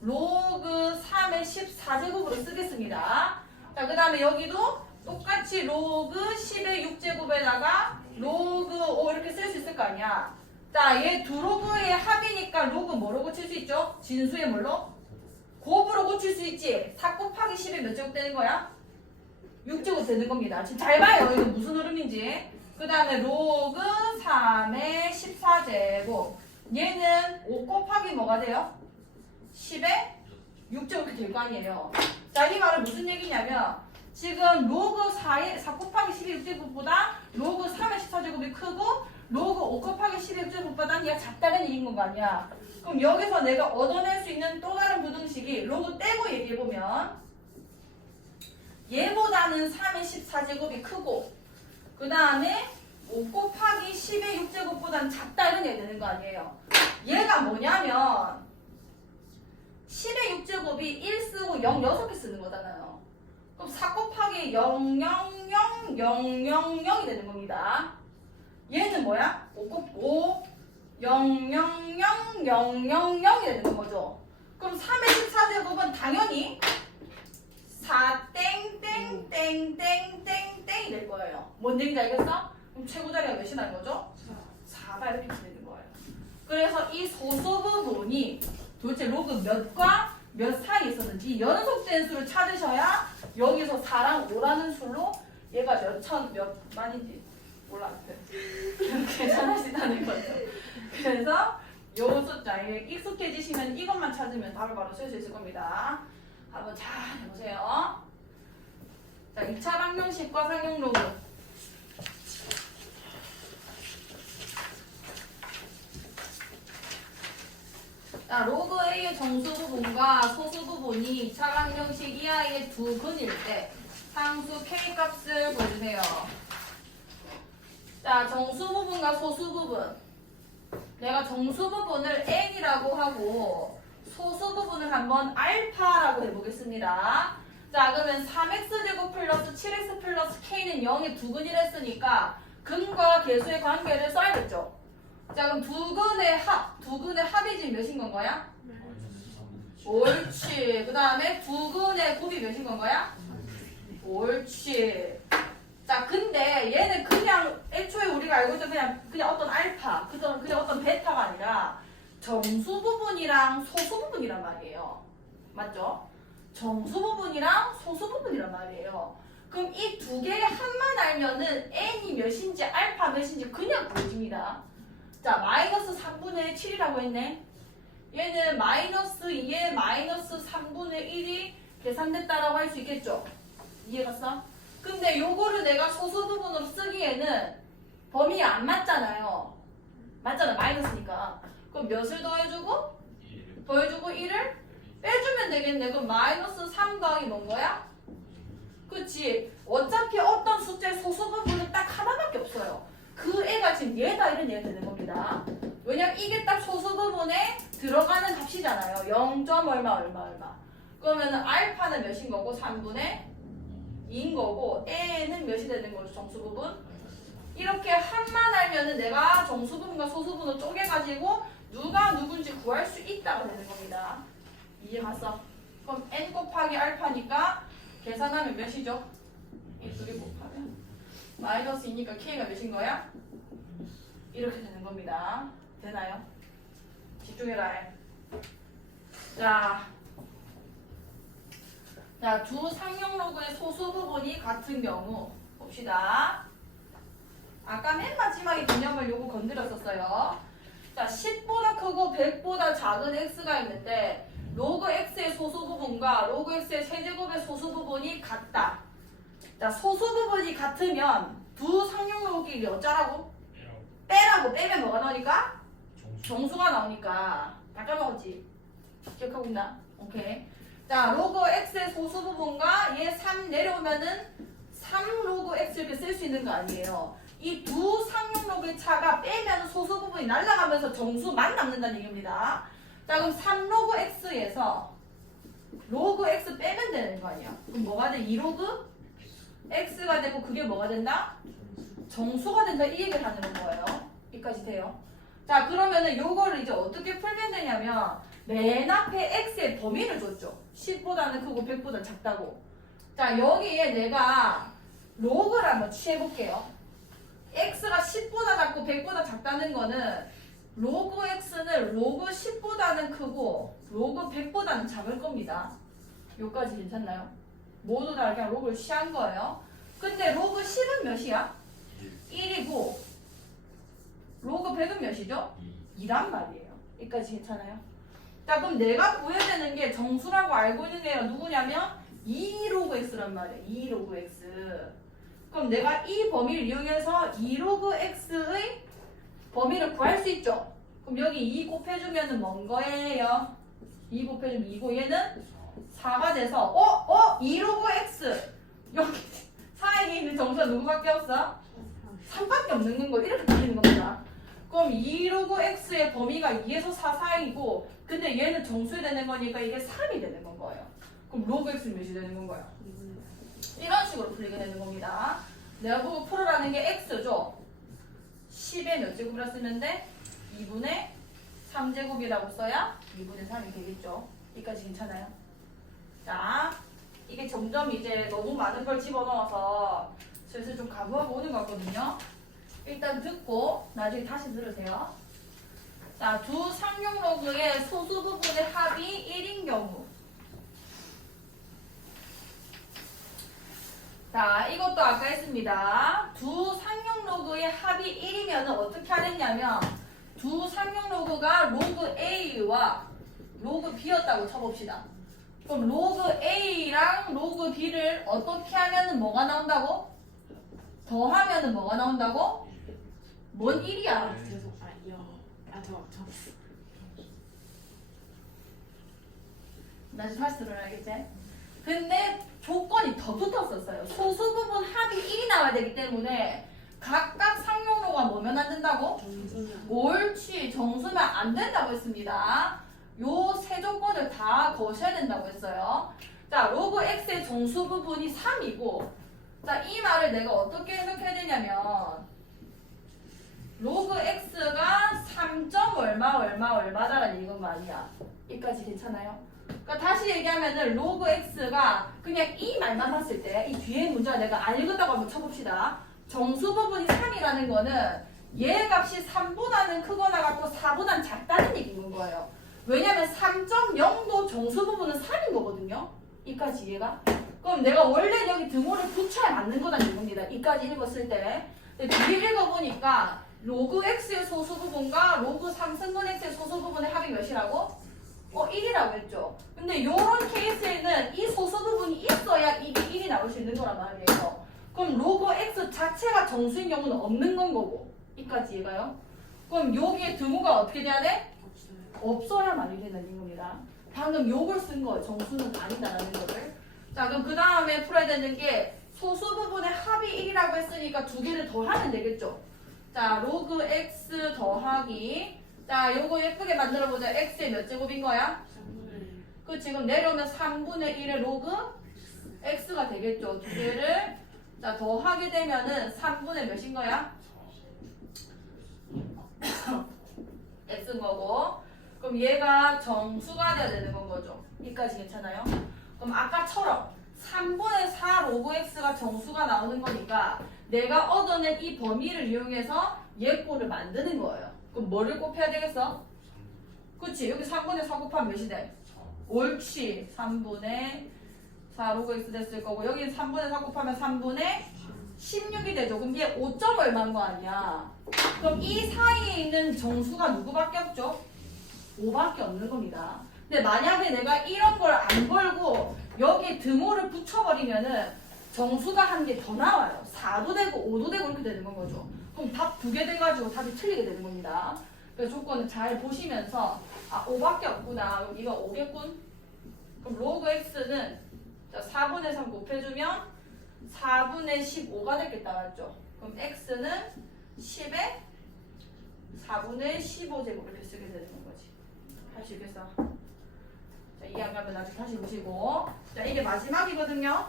로그 3의 14제곱으로 쓰겠습니다. 자 그 다음에 여기도 똑같이 로그 10의 6제곱에다가 로그 5 이렇게 쓸 수 있을 거 아니야. 자 얘 두 로그의 합이니까 로그 뭐로 고칠 수 있죠? 진수의 뭘로? 곱으로 고칠 수 있지. 4 곱하기 10이 몇 제곱 되는 거야? 6제곱 되는 겁니다. 지금 잘 봐요. 이거 무슨 흐름인지. 그 다음에 로그 3의 14제곱 얘는 5 곱하기 뭐가 돼요? 10에 6제곱이 될 거 아니에요. 자, 이 말은 무슨 얘기냐면 지금 로그 4의 4 곱하기 10의 6제곱보다 로그 3의 14제곱이 크고 로그 5 곱하기 10의 6제곱보다는 얘가 작다는 얘기인 거 아니야. 그럼 여기서 내가 얻어낼 수 있는 또 다른 부등식이 로그 떼고 얘기해보면 얘보다는 3의 14제곱이 크고 그 다음에 5 곱하기 10의 6제곱보다는 작다 이런 얘기 되는 거 아니에요. 얘가 뭐냐면 10의 6제곱이 1 쓰고 0 6개 쓰는 거잖아요. 그럼 4 곱하기 0, 0, 0, 0, 0, 0이 되는 겁니다. 얘는 뭐야? 5, 0, 0, 0, 0, 0, 0이 되는 거죠. 그럼 3의 14제곱은 당연히 4 땡땡 땡땡 땡땡이 될 거예요. 뭔 얘기인지 알겠어? 그럼 최고 자리가 몇이 나는 거죠? 4가 이렇게 되는 거예요. 그래서 이 소수 부분이 도대체 로그 몇과 몇 사이에 있었는지 연속된 수를 찾으셔야 여기서 4랑 5라는 수로 얘가 몇 만인지 몰랐어요. 계산하시다는 거죠. 그래서 요 숫자에 익숙해지시면 이것만 찾으면 답을 바로 쓸 수 있을 겁니다. 한번 잘 해보세요. 자, 2차 방정식과 상용 로그. 자, 로그 A의 정수 부분과 소수 부분이 2차 방정식 이하의 두 근일 때 상수 K 값을 보여주세요. 자, 정수 부분과 소수 부분. 내가 정수 부분을 N이라고 하고 소수 부분을 한번 알파라고 해보겠습니다. 자, 그러면 3x제곱 플러스 7x 플러스 k는 0의 두 근이라 했으니까 근과 계수의 관계를 써야겠죠. 자, 그럼 두 근의 합이 지금 몇인 건 거야? 옳지. 그 다음에 두 근의 곱이 몇인 건 거야? 옳지. 자, 근데 얘는 그냥 애초에 우리가 알고 있던 그냥 어떤 알파, 그냥 어떤 베타가 아니라 정수 부분이랑 소수 부분이란 말이에요. 맞죠? 정수 부분이랑 소수 부분이란 말이에요. 그럼 이 두 개의 합만 알면은 n이 몇인지 알파 몇인지 그냥 보여집니다. 자, 마이너스 3분의 7이라고 했네. 얘는 마이너스 2에 마이너스 3분의 1이 계산됐다라고 할 수 있겠죠? 이해갔어? 근데 요거를 내가 소수 부분으로 쓰기에는 범위 안 맞잖아요. 맞잖아, 마이너스니까. 그럼 몇을 더해주고? 더해주고 1을 빼주면 되겠네. 그럼 마이너스 3 더하기 뭔 거야? 그치? 어차피 어떤 숫자의 소수 부분은 딱 하나밖에 없어요. 그 애가 지금 얘다 이런 얘가 되는 겁니다. 왜냐면 이게 딱 소수 부분에 들어가는 값이잖아요. 0. 얼마. 그러면은 알파는 몇인 거고 3분의 2인 거고 A는 몇이 되는 거죠? 정수 부분? 이렇게 한만 알면은 내가 정수 부분과 소수 부분을 쪼개가지고 누가 누군지 구할 수 있다고 되는 겁니다. 이해 갔어? 그럼 n 곱하기 알파니까 계산하면 몇이죠? 이 둘이 곱하면 마이너스 2니까 k가 몇인 거야? 이렇게 되는 겁니다. 되나요? 집중해라. 자, 두 상용로그의 소수 부분이 같은 경우 봅시다. 아까 맨 마지막에 개념을 요거 건드렸었어요. 자, 10보다 크고 100보다 작은 x가 있는데 로그 x의 소수 부분과 로그 x의 세제곱의 소수 부분이 같다. 자, 소수 부분이 같으면 두 상용로그끼리 어쩌라고? 빼라고. 빼면 뭐가 나오니까? 정수가 나오니까. 다 까먹었지? 기억하고 있나? 오케이. 자, 로그 x의 소수 부분과 얘 3 내려오면은 3 로그 x 이렇게 쓸 수 있는 거 아니에요. 이 두 상용로그의 차가 빼면 소수 부분이 날아가면서 정수만 남는다는 얘기입니다. 자, 그럼 3 로그 x에서 로그 x 빼면 되는 거 아니야. 그럼 뭐가 돼? 2로그 x가 되고 그게 뭐가 된다? 정수가 된다. 이 얘기를 하는 거예요. 여기까지 돼요. 자, 그러면은 요거를 이제 어떻게 풀면 되냐면 맨 앞에 x의 범위를 줬죠. 10보다는 크고 100보다 작다고. 자, 여기에 내가 로그를 한번 취해볼게요. x가 10보다 작고 100보다 작다는 거는 로그 x는 로그 10보다는 크고 로그 100보다는 작을 겁니다. 여기까지 괜찮나요? 모두 다 그냥 로그를 취한 거예요. 근데 로그 10은 몇이야? 1이고 로그 100은 몇이죠? 2란 말이에요. 여기까지 괜찮아요? 자, 그럼 내가 구해야 되는 게 정수라고 알고 있는 애가 누구냐면 2로그 x란 말이에요. 2로그 x. 그럼 내가 이 범위를 이용해서 2로그 x의 범위를 구할 수 있죠? 그럼 여기 2 곱해주면 뭔 거예요? 2 곱해주면 2고 얘는 4가 돼서 2로그 x 여기 사이에 있는 정수가 누구밖에 없어? 3밖에 없는 거 이렇게 들리는 겁니다. 그럼 2로그 x의 범위가 2에서 4 사이고 근데 얘는 정수에 되는 거니까 이게 3이 되는 건 거예요. 그럼 로그 x는 몇이 되는 건 거야? 이런 식으로 풀리게 되는 겁니다. 내가 보고 풀으라는 게 x죠. 10에 몇 제곱이라 쓰면 돼? 2분의 3제곱이라고 써야 2분의 3이 되겠죠. 여기까지 괜찮아요? 자, 이게 점점 이제 너무 많은 걸 집어넣어서 슬슬 좀 가부하고 오는 것 같거든요. 일단 듣고 나중에 다시 들으세요. 자, 두 상용로그의 소수 부분의 합이 1인 경우. 자, 이것도 아까 했습니다. 두 상용로그의 합이 1이면 어떻게 하겠냐면 두 상용로그가 로그 A와 로그 B였다고 쳐봅시다. 그럼 로그 A랑 로그 B를 어떻게 하면은 뭐가 나온다고? 더하면은 뭐가 나온다고? 뭔 1이야? 죄송. 다시 다시 들어야겠지? 근데 조건이 더 붙었었어요. 소수 부분 합이 1이 나와야 되기 때문에 각각 상용로가 뭐면 안 된다고? 정수는 옳지. 정수면 안 된다고 했습니다. 요 세 조건을 다 거셔야 된다고 했어요. 자, 로그 x의 정수 부분이 3이고 자, 이 말을 내가 어떻게 해석해야 되냐면 로그 x가 3. 얼마다라는 이건 거 아니야. 여기까지 괜찮아요? 그러니까 다시 얘기하면은 로그 x가 그냥 이 말만 봤을 때 이 뒤에 문제가 내가 안 읽었다고 한번 쳐봅시다. 정수 부분이 3이라는 거는 얘 값이 3보다는 크거나 같고 4보다는 작다는 얘기인 거예요. 왜냐면 3.0도 정수 부분은 3인 거거든요. 이까지 이해가? 그럼 내가 원래 여기 등호를 붙여야 맞는 거다는 얘기입니다. 이까지 읽었을 때. 근데 뒤에 읽어보니까 로그 x의 소수 부분과 로그 3승분 x의 소수 부분의 합이 몇이라고? 1이라고 했죠. 근데 요런 케이스에는 이 소수 부분이 있어야 이게 1이 나올 수 있는 거란 말이에요. 그럼 로그 x 자체가 정수인 경우는 없는 건 거고. 이까지 이해가요? 그럼 여기에 등호가 어떻게 돼야 돼? 없어야 말이 되는 겁니다. 방금 요걸 쓴 거예요. 정수는 아니다라는 거를. 자, 그럼 그 다음에 풀어야 되는 게 소수 부분의 합이 1이라고 했으니까 두 개를 더하면 되겠죠. 자, 로그 x 더하기. 자, 요거 예쁘게 만들어보자. x의 몇 제곱인 거야? 그 지금 내려오면 3분의 1의 로그 x가 되겠죠. 두 개를 자 더하게 되면은 3분의 몇인 거야? x인 거고. 그럼 얘가 정수가 돼야 되는 건 거죠. 여기까지 괜찮아요? 그럼 아까처럼 3분의 4 로그 x가 정수가 나오는 거니까 내가 얻어낸 이 범위를 이용해서 얘 꼴을 만드는 거예요. 그럼 뭐를 곱해야 되겠어? 그치? 여기 3분의 4 곱하면 몇이 돼? 옳지. 3분의 4 로그 x 됐을 거고 여기 3분의 4 곱하면 3분의 16이 되죠. 그럼 얘 5점 얼마인 거 아니야? 그럼 이 사이에 있는 정수가 누구밖에 없죠? 5밖에 없는 겁니다. 근데 만약에 내가 이런 걸 안 걸고 여기에 등호를 붙여버리면은 정수가 한 개 더 나와요. 4도 되고 5도 되고 이렇게 되는 건 거죠. 그럼 답 두 개 돼가지고 답이 틀리게 되는 겁니다. 그래서 조건을 잘 보시면서 5밖에 없구나. 그럼 이거 5겠군? 그럼 로그 x는 4분의 3 곱해주면 4분의 15가 되겠다. 맞죠? 그럼 x는 10에 4분의 15제곱 이렇게 쓰게 되는 거지. 할 수 있겠어? 자, 이해 안 가면 나중에 다시 보시고. 자, 이게 마지막이거든요.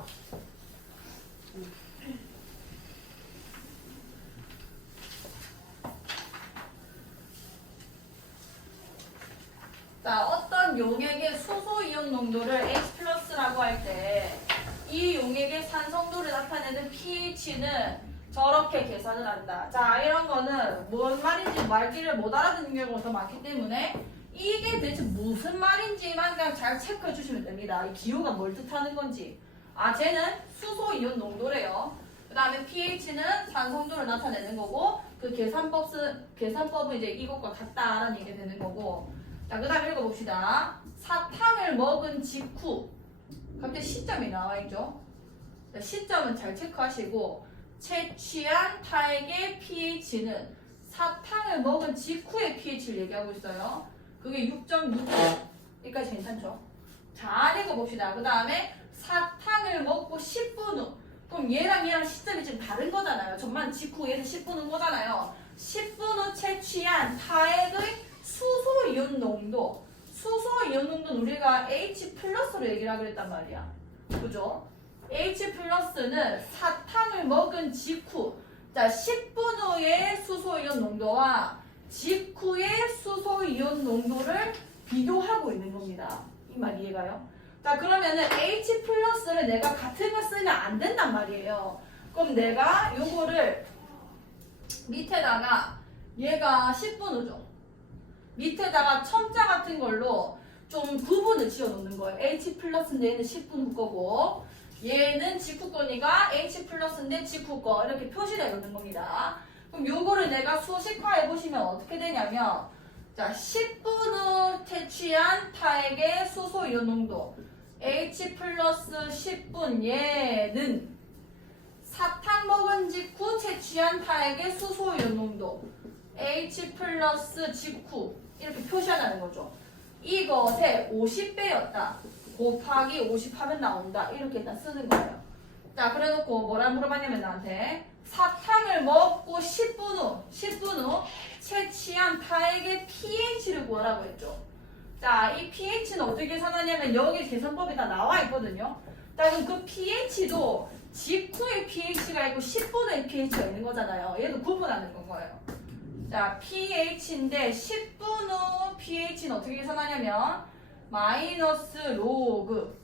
자, 어떤 용액의 수소 이온 농도를 H+라고 할 때 이 용액의 산성도를 나타내는 pH는 저렇게 계산을 한다. 자, 이런 거는 뭔 말인지 말귀를 못 알아듣는 경우가 더 많기 때문에 이게 대체 무슨 말인지만 그냥 잘 체크해 주시면 됩니다. 이 기호가 뭘 뜻하는 건지. 쟤는 수소 이온 농도래요. 그 다음에 pH는 산성도를 나타내는 거고 그 계산법은 이제 이것과 같다라는 얘기가 되는 거고. 자, 그 다음에 읽어봅시다. 사탕을 먹은 직후. 갑자기 시점이 나와있죠. 시점은 잘 체크하시고 채취한 타액의 pH는 사탕을 먹은 직후의 pH를 얘기하고 있어요. 그게 6.6. 여기까지 괜찮죠? 잘 읽어봅시다. 그 다음에 사탕을 먹고 10분 후. 그럼 얘랑 시점이 지금 다른 거잖아요. 전만 직후 얘는 10분 후인 거잖아요. 10분 후 채취한 타액의 수소 이온 농도. 수소 이온 농도는 우리가 H+로 얘기를 하기로 했단 말이야. 그죠? H+는 사탕을 먹은 직후. 자, 10분 후의 수소 이온 농도와 직후의 수소 이온 농도를 비교하고 있는 겁니다. 이 말 이해가요? 자, 그러면은 H+를 내가 같은 거 쓰면 안 된단 말이에요. 그럼 내가 요거를 밑에다가 얘가 10분 후죠. 밑에다가 첨자 같은 걸로 좀 구분을 지어 놓는 거예요. H+인데 얘는 10분 후 거고 얘는 직후 거니까 H+인데 직후 거 이렇게 표시를 해 놓는 겁니다. 그럼 요거를 내가 수식화해 보시면 어떻게 되냐면 자, 10분 후 채취한 타액의 수소 이온 농도 H+ 10분 얘는 사탕 먹은 직후 채취한 타액의 수소 이온 농도 H+ 직후 이렇게 표시하자는 거죠. 이것의 50배였다. 곱하기 50 하면 나온다. 이렇게 일단 쓰는 거예요. 자, 그래놓고 뭐라 물어봤냐면 나한테 사탕을 먹고 10분 후 채취한 타액의 pH를 구하라고 했죠. 자, 이 pH는 어떻게 계산하냐면 여기 계산법이 다 나와 있거든요. 자, 그럼 그 pH도 직후의 pH가 있고 10분 후의 pH가 있는 거잖아요. 얘도 구분하는 건 거예요. 자, pH인데 10분 후 pH는 어떻게 계산하냐면 마이너스 로그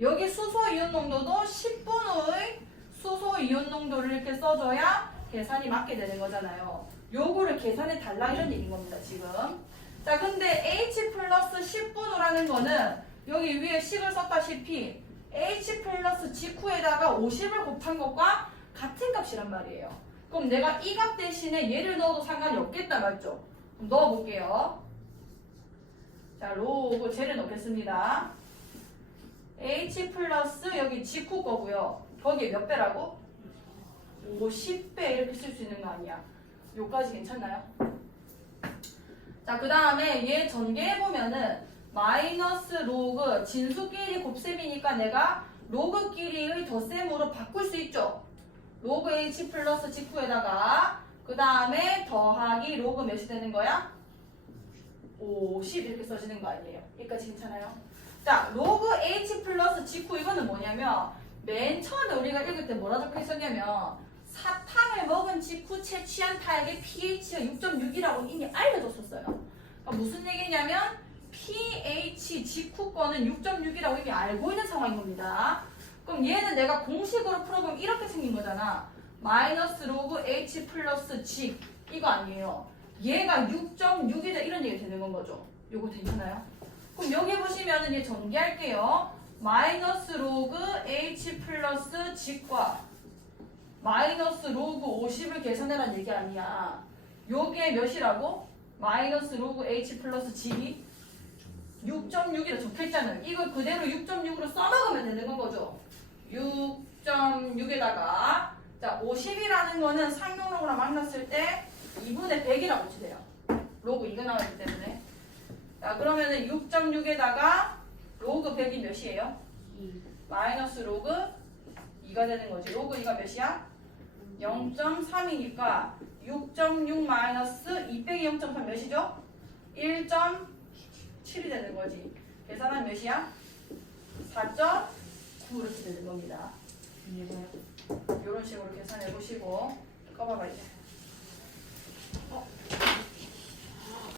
여기 수소 이온 농도도 10분 후의 수소 이온 농도를 이렇게 써줘야 계산이 맞게 되는 거잖아요. 요거를 계산해 달라 이런 얘기인 겁니다, 지금. 자, 근데 H+ 10분 후라는 거는 여기 위에 10을 썼다시피 H+ 직후에다가 50을 곱한 것과 같은 값이란 말이에요. 그럼 내가 이 값 대신에 얘를 넣어도 상관이 없겠다, 맞죠? 그럼 넣어볼게요. 자, 로그 젤을 넣겠습니다. h 플러스 여기 직후 거고요. 거기에 몇 배라고? 50배 이렇게 쓸 수 있는 거 아니야. 요까지 괜찮나요? 자, 그 다음에 얘 전개해보면은 마이너스 로그 진수끼리 곱셈이니까 내가 로그끼리의 덧셈으로 바꿀 수 있죠. 로그 h 플러스 직후에다가 그 다음에 더하기 로그 몇이 되는 거야? 50 이렇게 써지는 거 아니에요. 여기까지 괜찮아요? 자, 로그 h 플러스 직후 이거는 뭐냐면 맨 처음에 우리가 읽을 때 뭐라 적혀 있었냐면 사탕을 먹은 직후 채취한 타액의 pH가 6.6이라고 이미 알려줬었어요. 그러니까 무슨 얘기냐면 pH 직후 거는 6.6이라고 이미 알고 있는 상황인 겁니다. 그럼 얘는 내가 공식으로 풀어보면 이렇게 생긴 거잖아. 마이너스 로그 h 플러스 직 이거 아니에요. 얘가 6.6이다 이런 얘기 되는 건 거죠. 요거 괜찮아요? 그럼 여기 보시면은 얘 전개할게요. 마이너스 로그 h 플러스 직과 마이너스 로그 50을 계산해라는 얘기 아니야. 요게 몇이라고? 마이너스 로그 h 플러스 직이 6.6이라 적혀있잖아요. 이걸 그대로 6.6으로 써먹으면 되는 건 거죠. 6.6에다가 자 50이라는 거는 상용로그랑 만났을 때 2분의 100이라고 치세요. 로그 이거 나왔기 때문에. 자 그러면은 6.6에다가 로그 100이 몇이에요? 2. 마이너스 로그 2가 되는 거지. 로그 2가 몇이야? 0.3이니까 6.6 마이너스 2 빼기 0.3 몇이죠? 1.7이 되는 거지. 계산하면 몇이야? 4.9 이렇게 되는 겁니다. 이런 식으로 계산해 보시고 꺼봐봐 이제.